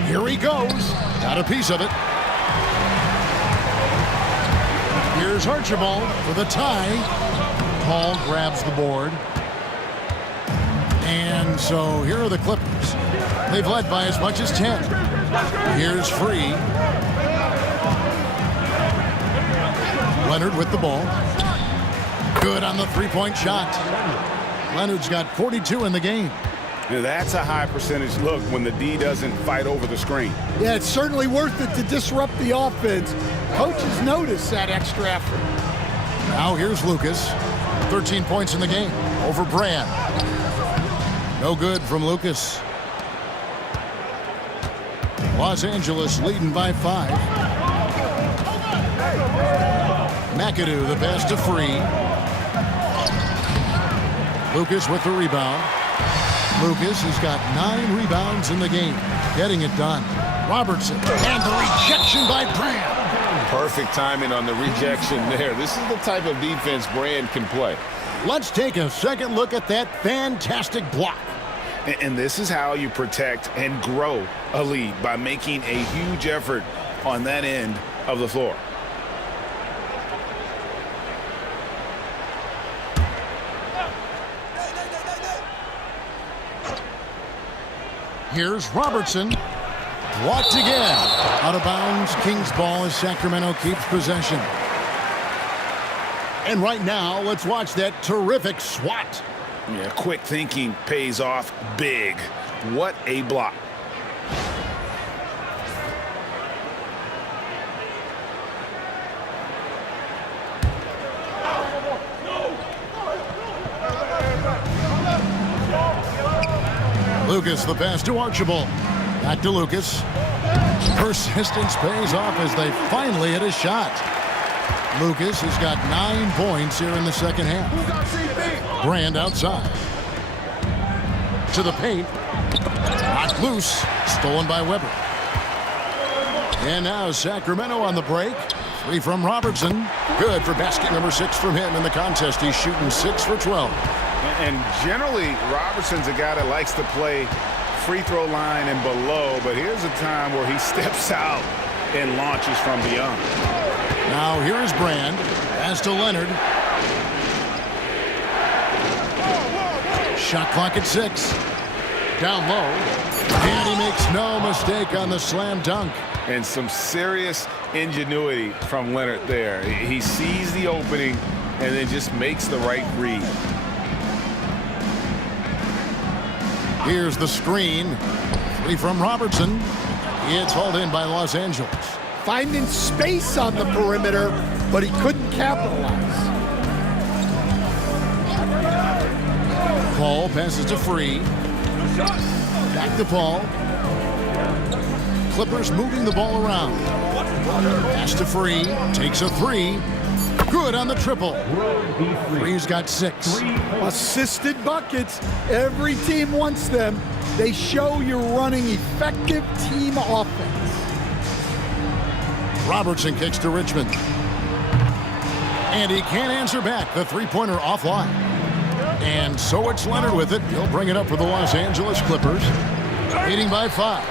Here he goes. Got a piece of it. Here's Archibald for the tie. Paul grabs the board. And so here are the Clippers. They've led by as much as 10. Here's Free. Leonard with the ball. Good on the three-point shot. Leonard's got 42 in the game. Now that's a high percentage look when the D doesn't fight over the screen. Yeah, it's certainly worth it to disrupt the offense. Coaches notice that extra effort. Now here's Lucas. 13 points in the game over Brand. No good from Lucas. Los Angeles leading by 5. McAdoo, the pass to Free. Lucas with the rebound. Lucas has got 9 rebounds in the game, getting it done. Robertson, and the rejection by Brand. Perfect timing on the rejection there. This is the type of defense Brand can play. Let's take a second look at that fantastic block. And this is how you protect and grow a lead, by making a huge effort on that end of the floor. Here's Robertson. Blocked again. Out of bounds. Kings ball as Sacramento keeps possession. And right now, let's watch that terrific swat. Yeah, quick thinking pays off big. What a block. Lucas, the pass to Archibald. Back to Lucas. Persistence pays off as they finally hit a shot. Lucas has got 9 points here in the second half. Brand outside. To the paint. Knocked loose. Stolen by Weber. And now Sacramento on the break. 3 from Robertson. Good for basket number 6 from him in the contest. He's shooting 6 for 12. And generally, Robertson's a guy that likes to play free throw line and below, but here's a time where he steps out and launches from beyond. Now here is Brand. Pass to Leonard. Shot clock at 6. Down low. And he makes no mistake on the slam dunk. And some serious ingenuity from Leonard there. He sees the opening and then just makes the right read. Here's the screen. 3 from Robertson. It's hauled in by Los Angeles. Finding space on the perimeter, but he couldn't capitalize. Paul passes to Free. Back to Paul. Clippers moving the ball around. Pass to Free. Takes a 3. Good on the triple. Free's got 6. Assisted buckets. Every team wants them. They show you're running effective team offense. Robertson kicks to Richmond. And he can't answer back. The three-pointer offline. And so it's Leonard with it. He'll bring it up for the Los Angeles Clippers. Leading by 5.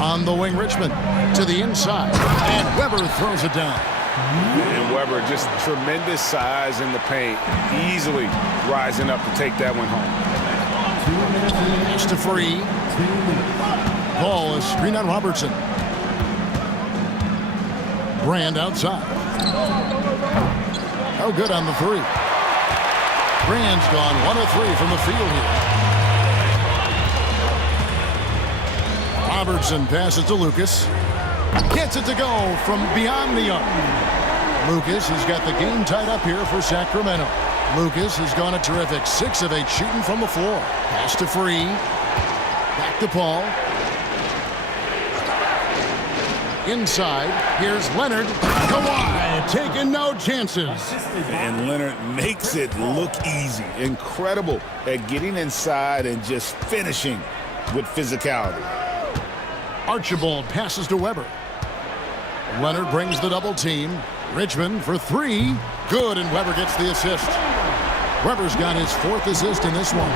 On the wing, Richmond to the inside. And Weber throws it down. And Weber, just tremendous size in the paint. Easily rising up to take that one home. Pass to Free. Ball is screen on Robertson. Brand outside. Oh, good on the 3. Brand's gone 1 of 3 from the field here. Robertson passes to Lucas. Gets it to go from beyond the arc. Lucas has got the game tied up here for Sacramento. Lucas has gone a terrific 6 of 8 shooting from the floor. Pass to Free. Back to Paul. Inside, here's Leonard. Kawhi taking no chances. And Leonard makes it look easy. Incredible at getting inside and just finishing with physicality. Archibald passes to Weber. Leonard brings the double team. Richmond for 3. Good, and Weber gets the assist. Weber's got his 4th assist in this one.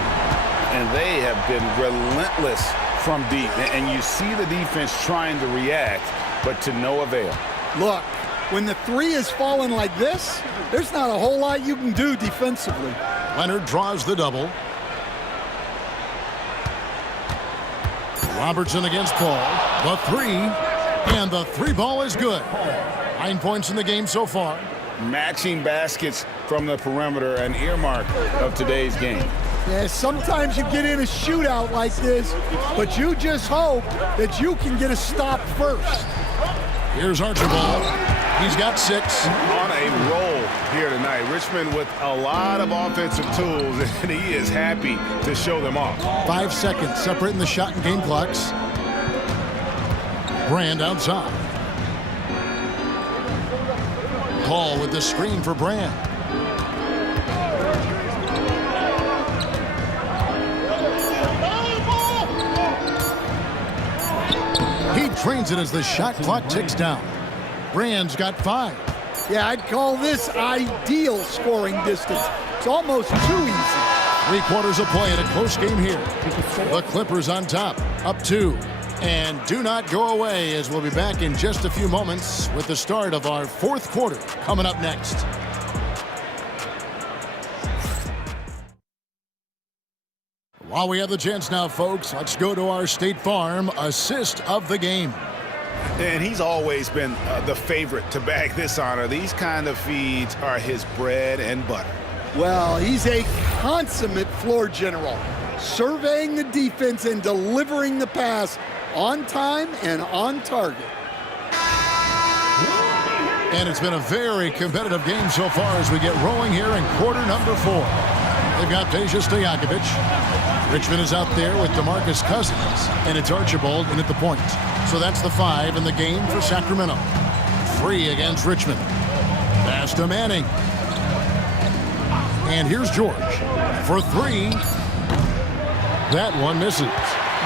And they have been relentless from deep. And you see the defense trying to react, but to no avail. Look, when the 3 is falling like this, there's not a whole lot you can do defensively. Leonard draws the double. Robertson against Paul. The 3, and the 3 ball is good. 9 points in the game so far. Matching baskets from the perimeter, an earmark of today's game. Yeah, sometimes you get in a shootout like this, but you just hope that you can get a stop first. Here's Archibald. He's got 6. On a roll here tonight. Richmond with a lot of offensive tools, and he is happy to show them off. 5 seconds separating the shot and game clocks. Brand outside. Paul with the screen for Brand. He trains it as the shot clock ticks down. Brand's got 5. Yeah, I'd call this ideal scoring distance. It's almost too easy. 3 quarters of play in a close game here. The Clippers on top, up 2. And do not go away, as we'll be back in just a few moments with the start of our 4th quarter coming up next. While we have the chance now, folks, let's go to our State Farm assist of the game. And he's always been the favorite to bag this honor. These kind of feeds are his bread and butter. Well, he's a consummate floor general, surveying the defense and delivering the pass on time and on target. And it's been a very competitive game so far as we get rolling here in quarter number 4. They've got Peja Stojakovic. Richmond is out there with DeMarcus Cousins, and it's Archibald in at the point. So that's the 5 in the game for Sacramento. 3 against Richmond. Pass to Manning. And here's George for 3. That one misses.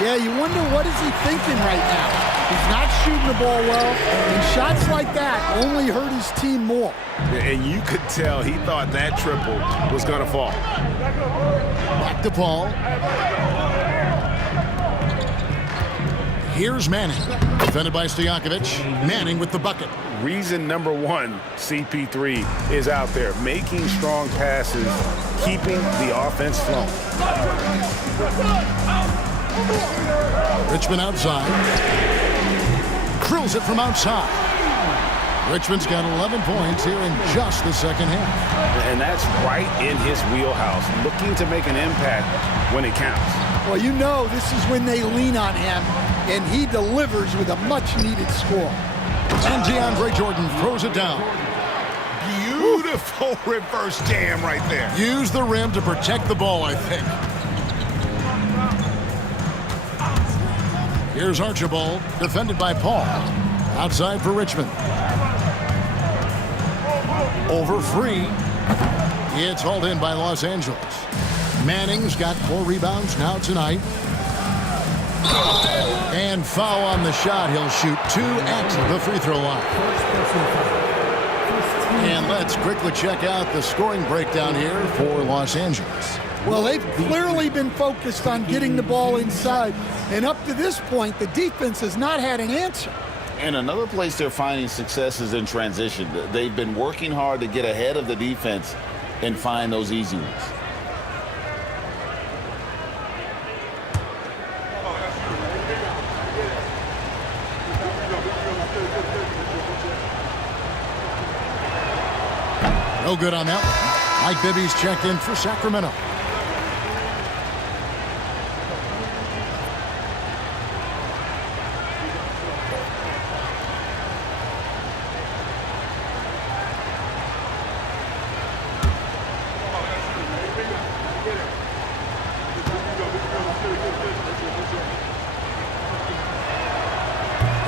Yeah, you wonder what is he thinking right now. He's not shooting the ball well, and shots like that only hurt his team more. And you could tell he thought that triple was going to fall. Back to Paul. Here's Manning. Defended by Stojakovic. Manning with the bucket. Reason number 1, CP3 is out there, making strong passes, keeping the offense flowing. Richmond outside. Drills it from outside. Richmond's got 11 points here in just the second half. And that's right in his wheelhouse, looking to make an impact when it counts. Well, you know this is when they lean on him, and he delivers with a much-needed score. And DeAndre Jordan throws it down. Beautiful reverse jam right there. Use the rim to protect the ball, I think. Here's Archibald, defended by Paul. Outside for Richmond. Over Free. It's hauled in by Los Angeles. Manning's got 4 rebounds now tonight. And foul on the shot. He'll shoot 2 at the free throw line. And let's quickly check out the scoring breakdown here for Los Angeles. Well, they've clearly been focused on getting the ball inside. And up to this point, the defense has not had an answer. And another place they're finding success is in transition. They've been working hard to get ahead of the defense and find those easy ones. No good on that one. Mike Bibby's checked in for Sacramento.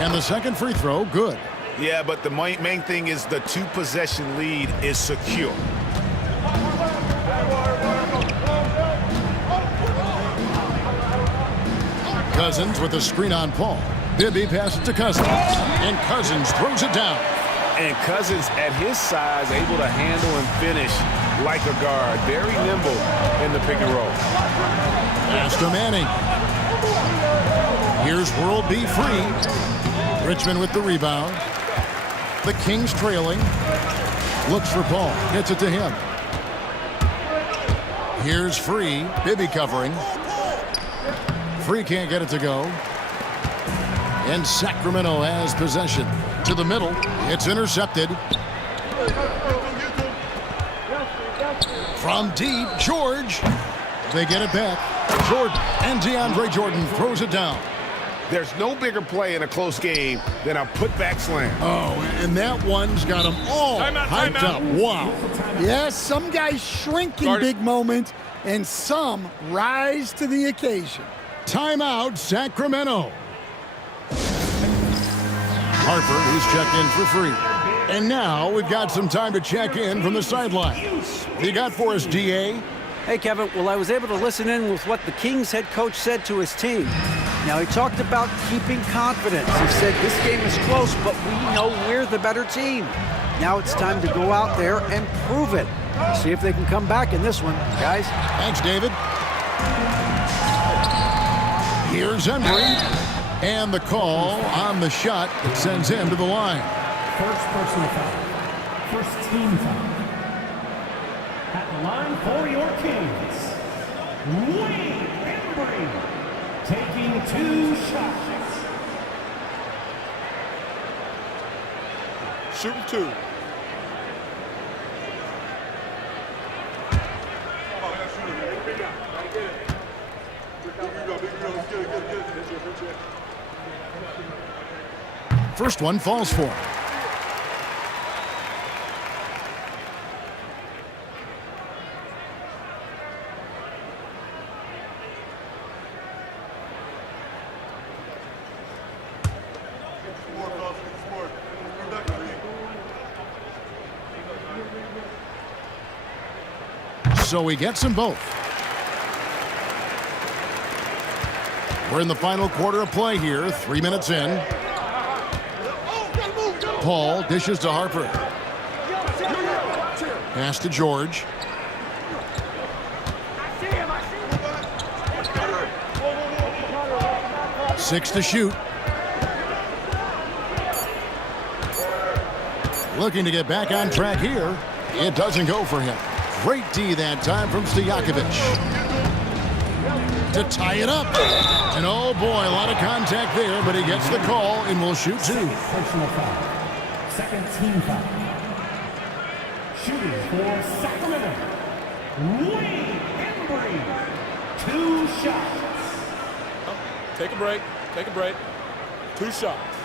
And the second free throw, good. Yeah, but the main thing is the two-possession lead is secure. Cousins with a screen on Paul. Bibby passes to Cousins, and Cousins throws it down. And Cousins, at his size, able to handle and finish like a guard. Very nimble in the pick and roll. Pass to Manning. Here's World B free. Richmond with the rebound. The Kings trailing. Looks for Paul. Gets it to him. Here's Free. Bibby covering. Free can't get it to go. And Sacramento has possession. To the middle. It's intercepted. From deep, George. They get it back. Jordan. And DeAndre Jordan throws it down. There's no bigger play in a close game than a putback slam. Oh, and that one's got them all hyped up. Wow. Yes, some guys shrink in big moments, and some rise to the occasion. Timeout, Sacramento. Harper, who's checked in for free. And now we've got some time to check in from the sideline. You got for us, DA? Hey, Kevin. Well, I was able to listen in with what the Kings head coach said to his team. Now, he talked about keeping confidence. He said this game is close, but we know we're the better team. Now it's time to go out there and prove it. See if they can come back in this one, guys. Thanks, David. Here's Embry. And the call on the shot that sends him to the line. First personal foul. First team foul. At the line for your Kings, Wayne Embry, taking 2 shots. Shooting 2. First one falls for him. So he gets them both. We're in the final quarter of play here, 3 minutes in. Paul dishes to Harper. Pass to George. Six to shoot. Looking to get back on track here. It doesn't go for him. Great D that time from Stojakovic. To tie it up. And oh boy, a lot of contact there, but he gets the call and will shoot 2. Personal foul. Second team foul. Shooting for Sacramento, Wayne Embry. 2 shots. Take a break. Take a break. 2 shots.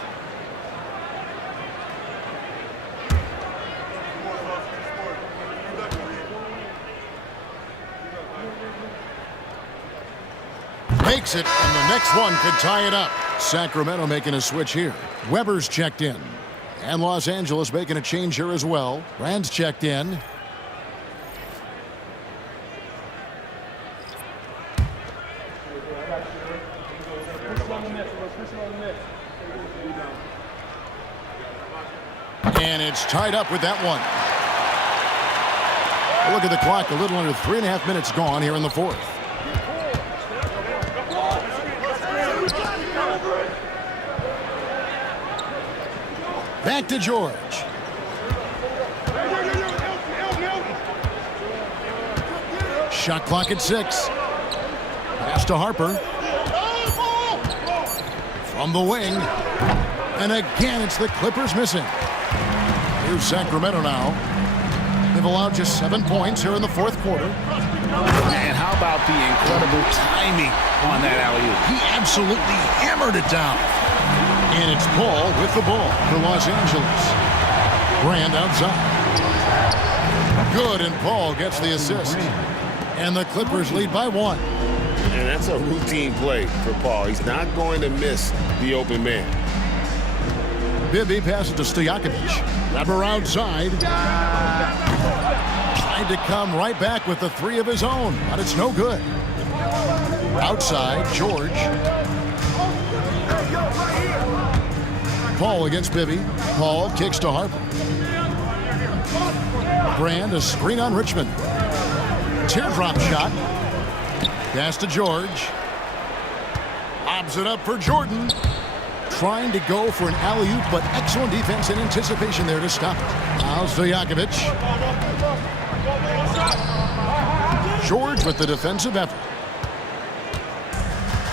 Makes it, and the next one could tie it up. Sacramento making a switch here. Weber's checked in. And Los Angeles making a change here as well. Rand's checked in. And it's tied up with that one. Look at the clock, a little under 3.5 minutes gone here in the fourth. Back to George. Shot clock at 6. Pass to Harper. From the wing. And again, it's the Clippers missing. Here's Sacramento now. They've allowed just 7 points here in the fourth quarter. And how about the incredible timing on that alley-oop? He absolutely hammered it down. And it's Paul with the ball for Los Angeles. Brand outside. Good, and Paul gets the assist. And the Clippers lead by 1. And that's a routine play for Paul. He's not going to miss the open man. Bibby passes to Stojakovic. Weber outside. Tried to come right back with the three of his own, but it's no good. Outside, George. Paul against Bibby. Paul kicks to Harper. Brand, a screen on Richmond. Teardrop shot. Pass to George. Lobs it up for Jordan. Trying to go for an alley-oop, but excellent defense and anticipation there to stop it. Now Stojakovic. George with the defensive effort.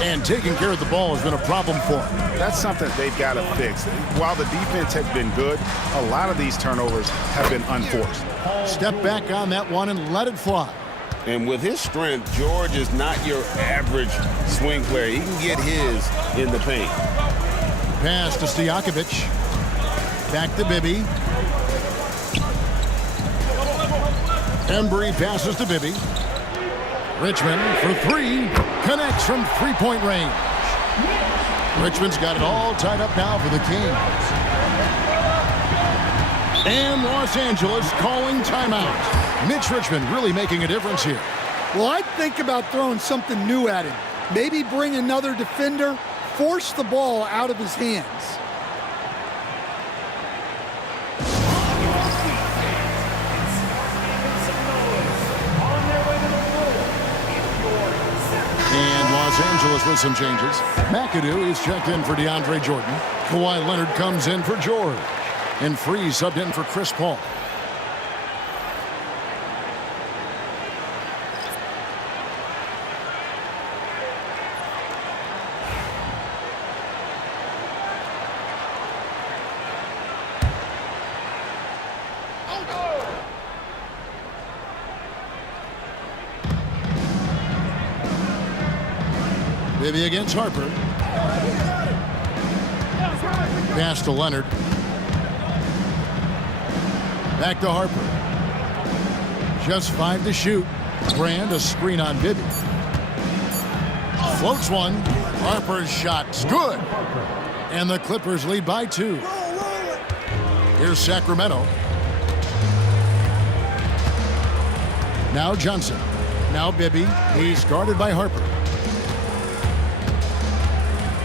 And taking care of the ball has been a problem for him. That's something they've got to fix. While the defense has been good, a lot of these turnovers have been unforced. Step back on that one and let it fly. And with his strength, George is not your average swing player. He can get his in the paint. Pass to Stojakovic. Back to Bibby. Embry passes to Bibby. Richmond for three. Connects from three-point range. Richmond's got it all tied up now for the Kings. And Los Angeles calling timeout. Mitch Richmond really making a difference here. Well, I'd think about throwing something new at him. Maybe bring another defender, force the ball out of his hands. And Los Angeles with some changes. McAdoo is checked in for DeAndre Jordan. Kawhi Leonard comes in for George. And Freeze subbed in for Chris Paul. Bibby against Harper. Pass to Leonard. Back to Harper. Just 5 to shoot. Brand, a screen on Bibby. Floats one. Harper's shot's good. And the Clippers lead by 2. Here's Sacramento. Now Johnson. Now Bibby. He's guarded by Harper.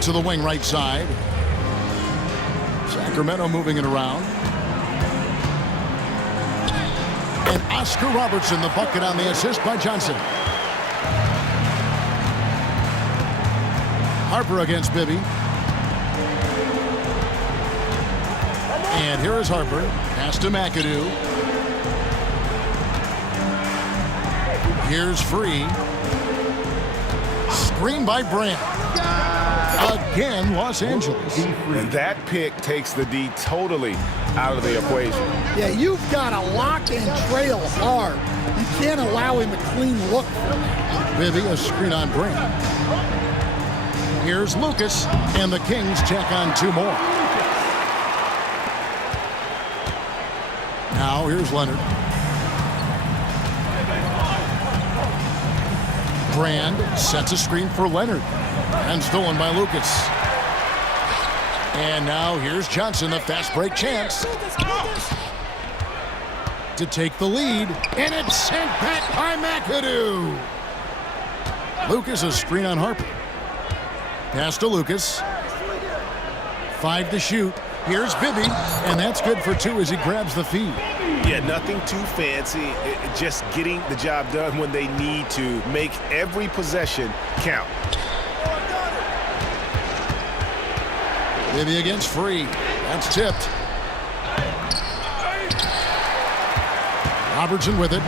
To the wing right side. Sacramento moving it around. And Oscar Robertson, the bucket on the assist by Johnson. Harper against Bibby. And here is Harper. Pass to McAdoo. Here's Free. Screen by Brand. Again, Los Angeles. And that pick takes the D totally out of the equation. Yeah, you've got to lock and trail hard. You can't allow him a clean look. Bibby, a screen on Brand. Here's Lucas, and the Kings check on 2 more. Now here's Leonard. Brand sets a screen for Leonard. And stolen by Lucas. And now here's Johnson, the fast break chance to take the lead. And it's sent back by McAdoo. Lucas, a screen on Harper. Pass to Lucas. 5 to shoot. Here's Bibby, and that's good for 2 as he grabs the feed. Yeah, nothing too fancy. Just getting the job done when they need to. Make every possession count. Bibby against Free. That's tipped. Robertson with it.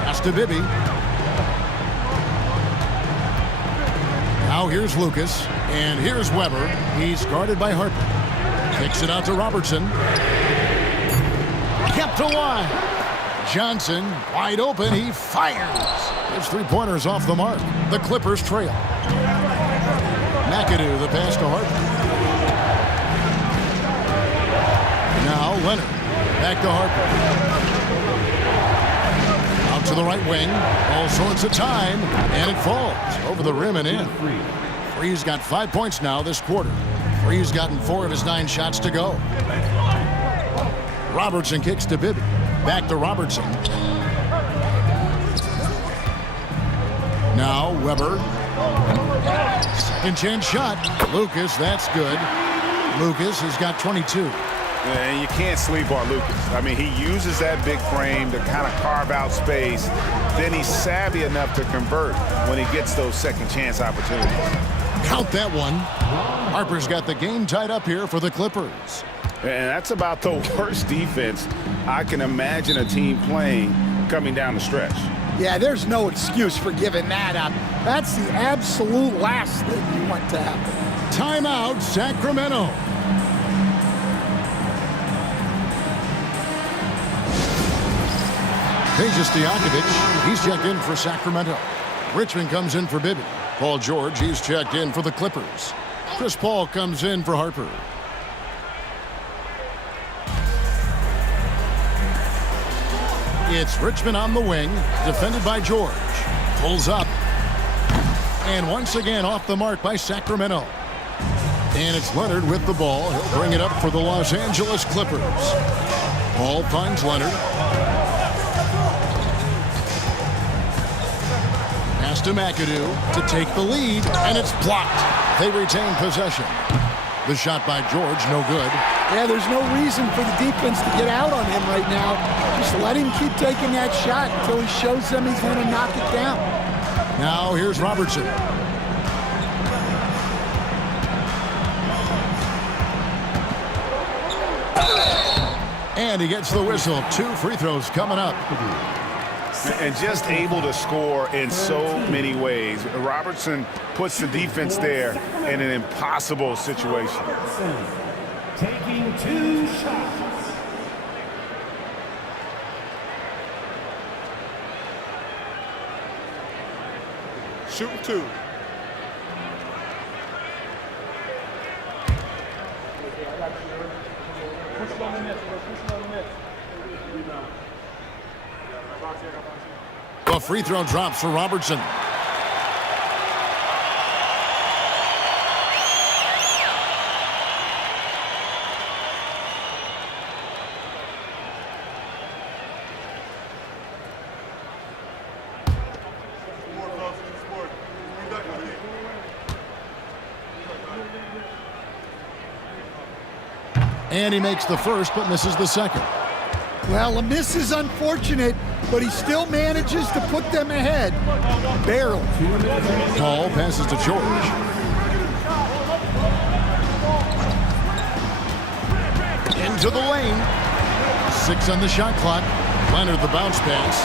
Pass to Bibby. Now here's Lucas. And here's Weber. He's guarded by Harper. Kicks it out to Robertson. Kept alive. Johnson wide open. He fires. His 3-pointers off the mark. The Clippers trail. McAdoo, the pass to Harper. Now Leonard. Back to Harper. Now Out to the right wing. All sorts of time. And it falls over the rim and in. Free's got 5 points now this quarter. Free's gotten 4 of his 9 shots to go. Robertson kicks to Bibby. Back to Robertson. Now Weber. Second chance shot. Lucas, that's good. Lucas has got 22. And you can't sleep on Lucas. I mean, he uses that big frame to kind of carve out space. Then he's savvy enough to convert when he gets those second chance opportunities. Count that one. Harper's got the game tied up here for the Clippers. And that's about the worst defense I can imagine a team playing coming down the stretch. Yeah, there's no excuse for giving that up. That's the absolute last thing you want to happen. Timeout, Sacramento. Peja Stojakovic, he's checked in for Sacramento. Richmond comes in for Bibby. Paul George, he's checked in for the Clippers. Chris Paul comes in for Harper. It's Richmond on the wing, defended by George. Pulls up. And once again off the mark by Sacramento. And it's Leonard with the ball. He'll bring it up for the Los Angeles Clippers. Paul finds Leonard. Pass to McAdoo to take the lead, and it's blocked. They retain possession. The shot by George, no good. Yeah, there's no reason for the defense to get out on him right now. Just let him keep taking that shot until he shows them he's going to knock it down. Now here's Robertson. And he gets the whistle. 2 free throws coming up. And just able to score in so many ways. Robertson puts the defense there in an impossible situation. Taking 2 shots. Shooting 2. A free throw drops for Robertson. And he makes the first but misses the second. Well, a miss is unfortunate, but he still manages to put them ahead. Barely. Paul passes to George. Into the lane. 6 on the shot clock. Leonard the bounce pass.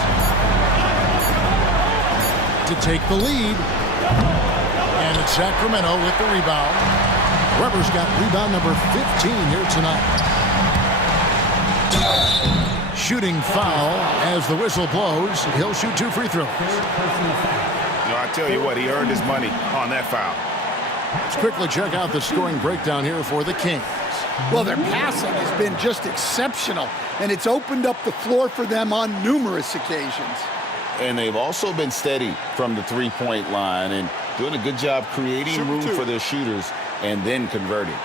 To take the lead. And it's Sacramento with the rebound. Weber's got rebound number 15 here tonight. Shooting foul as the whistle blows. He'll shoot 2 free throws. I tell you what, he earned his money on that foul. Let's quickly check out the scoring breakdown here for the Kings. Well, their passing has been just exceptional, and it's opened up the floor for them on numerous occasions. And they've also been steady from the three-point line and doing a good job creating room for their shooters and then converting.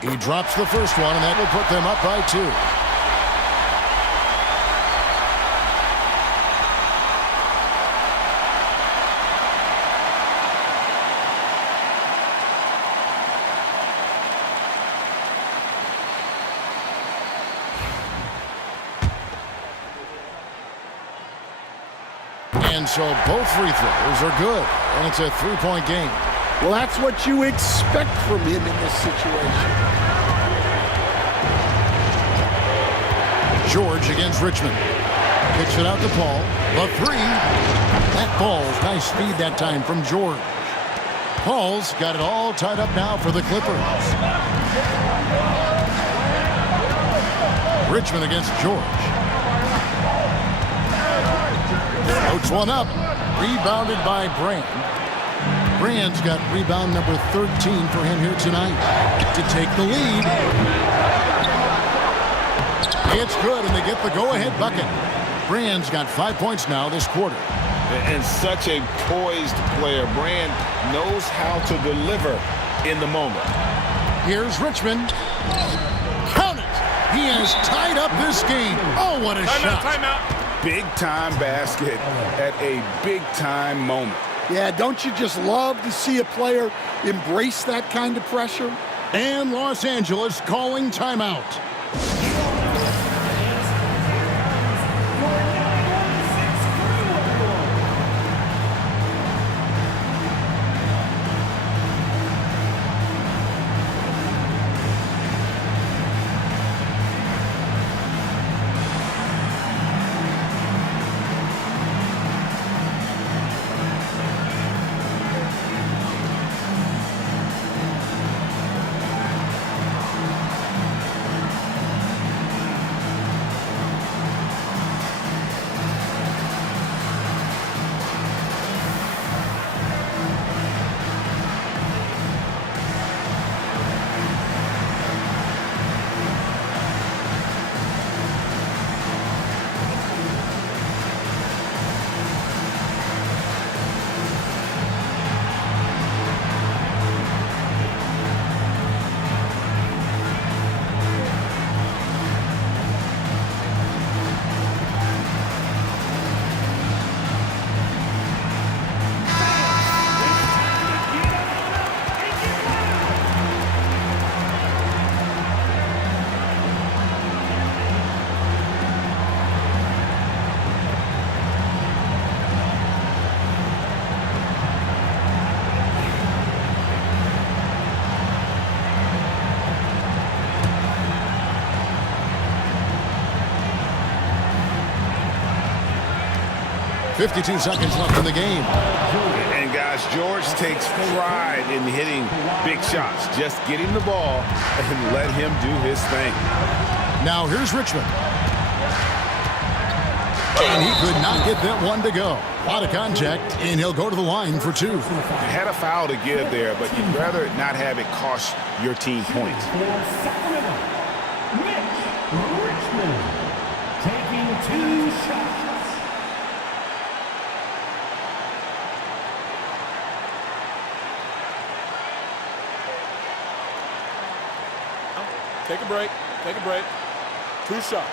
He drops the first one, and that will put them up by 2. And so both free throws are good, and it's a 3-point game. Well, that's what you expect from him in this situation. George against Richmond. Kicks it out to Paul. The 3. That falls. Nice speed that time from George. Paul's got it all tied up now for the Clippers. Richmond against George. Floats one up. Rebounded by Brand. Brand's got rebound number 13 for him here tonight to take the lead. It's good, and they get the go-ahead bucket. Brand's got 5 points now this quarter. And such a poised player. Brand knows how to deliver in the moment. Here's Richmond. Count it! He has tied up this game. Oh, what a shot. Timeout. Big-time basket at a big-time moment. Yeah, don't you just love to see a player embrace that kind of pressure? And Los Angeles calling timeout. .52 seconds left in the game. And guys, George takes pride in hitting big shots. Just get him the ball and let him do his thing. Now here's Richmond. And he could not get that one to go. Out of contact, and he'll go to the line for two. Had a foul to give there, but you'd rather not have it cost your team points. For Sacramento, Richmond taking 2 shots. Take a break. Take a break. 2 shots.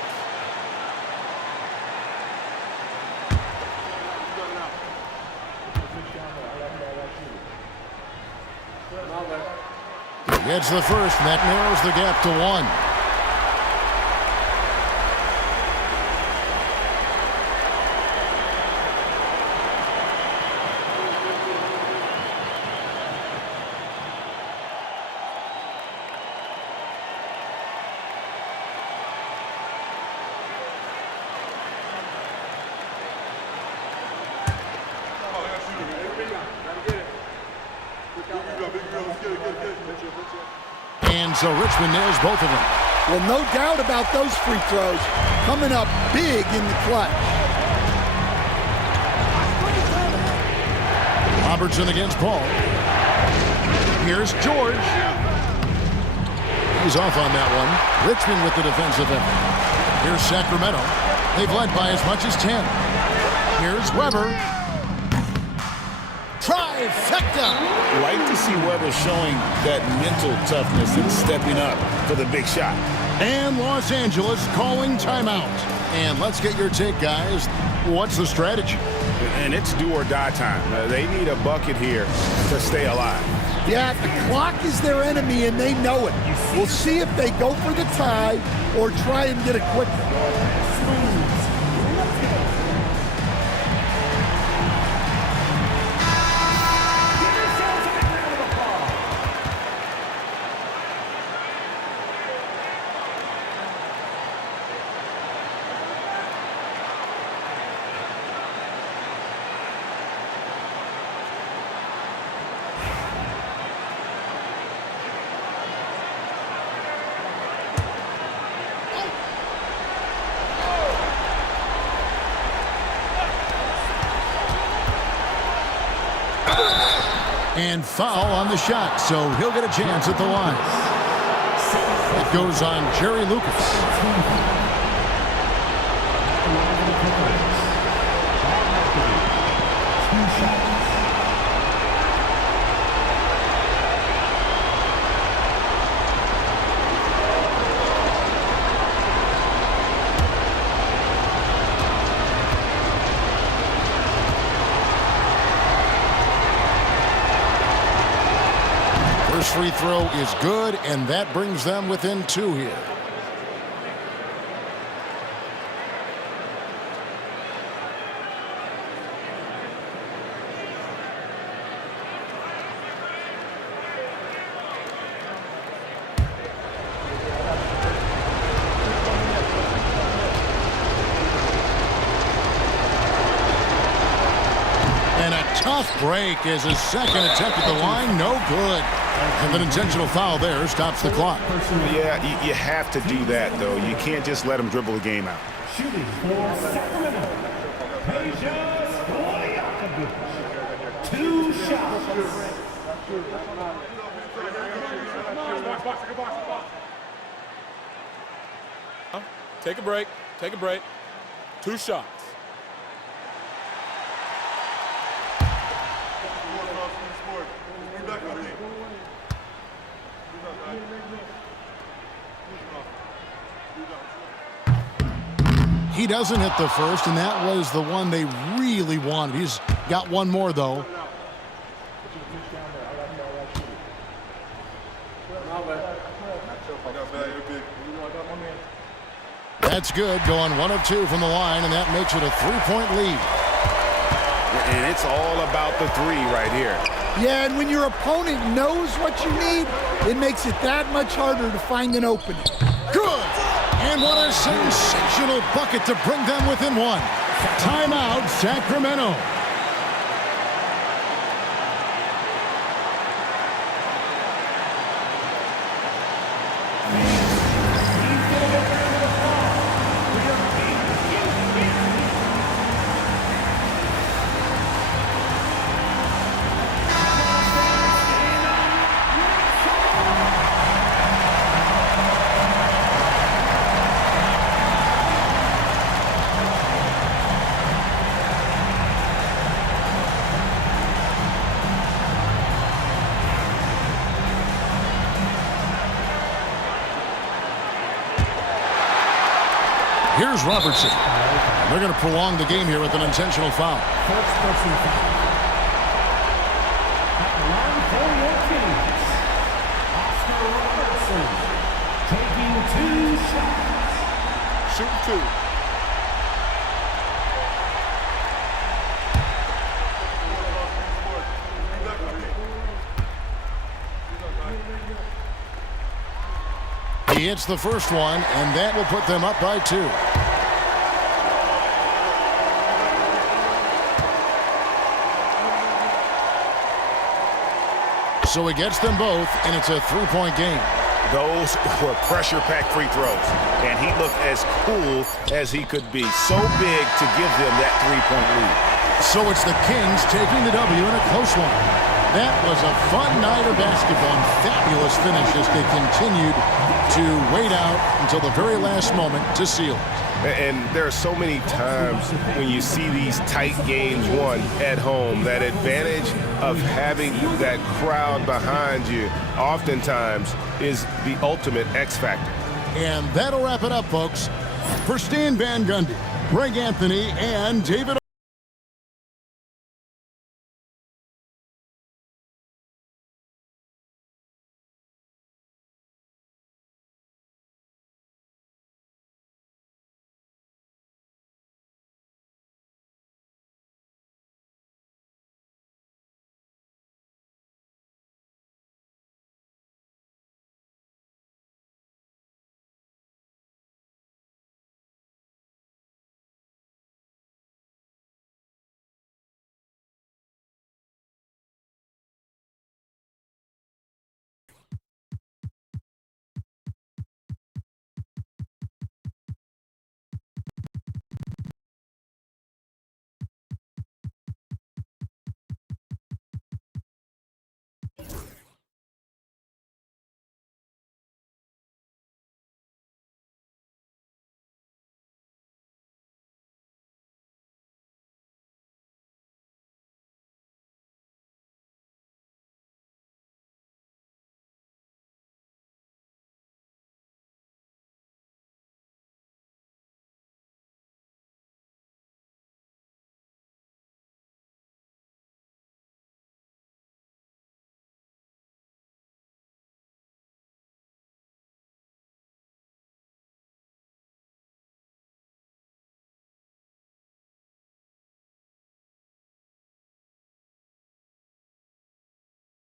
He gets the first, and that narrows the gap to 1. And so Richmond nails both of them. Well, no doubt about those free throws coming up big in the clutch. Robertson against Paul. Here's George. He's off on that one. Richmond with the defensive effort. Here's Sacramento. They've led by as much as 10. Here's Weber. Trifecta! Like to see Weber showing that mental toughness and stepping up for the big shot. And Los Angeles calling timeout. And let's get your take, guys. What's the strategy? And it's do or die time. They need a bucket here to stay alive. Yeah, the clock is their enemy, and they know it. We'll see if they go for the tie or try and get it quickly. And foul on the shot, so he'll get a chance at the line. It goes on Jerry Lucas. First free throw is good, and that brings them within 2 here. And a tough break as his second attempt at the line, no good. And an intentional foul there stops the clock. Yeah, you have to do that, though. You can't just let him dribble the game out. Shooting for Sacramento. 2 shots. Take a break. Take a break. 2 shots. He doesn't hit the first, and that was the one they really wanted. He's got one more, though. That's good, going 1 of 2 from the line, and that makes it a 3-point lead. And it's all about the 3 right here. Yeah, and when your opponent knows what you need, it makes it that much harder to find an opening. Good! And what a sensational bucket to bring them within 1. Timeout, Sacramento. Here's Robertson. They're going to prolong the game here with an intentional foul. First personal foul. At the line for your Kings, Oscar Robertson taking 2 shots. Shooting 2. He hits the first one, and that will put them up by 2. So he gets them both, and it's a 3-point game. Those were pressure-packed free throws, and he looked as cool as he could be. So big to give them that 3-point lead. So it's the Kings taking the W in a close one. That was a fun night of basketball and fabulous finish as they continued to wait out until the very last moment to seal it. And there are so many times when you see these tight games won at home, that advantage of having that crowd behind you oftentimes is the ultimate X factor. And that'll wrap it up, folks. For Stan Van Gundy, Greg Anthony, and David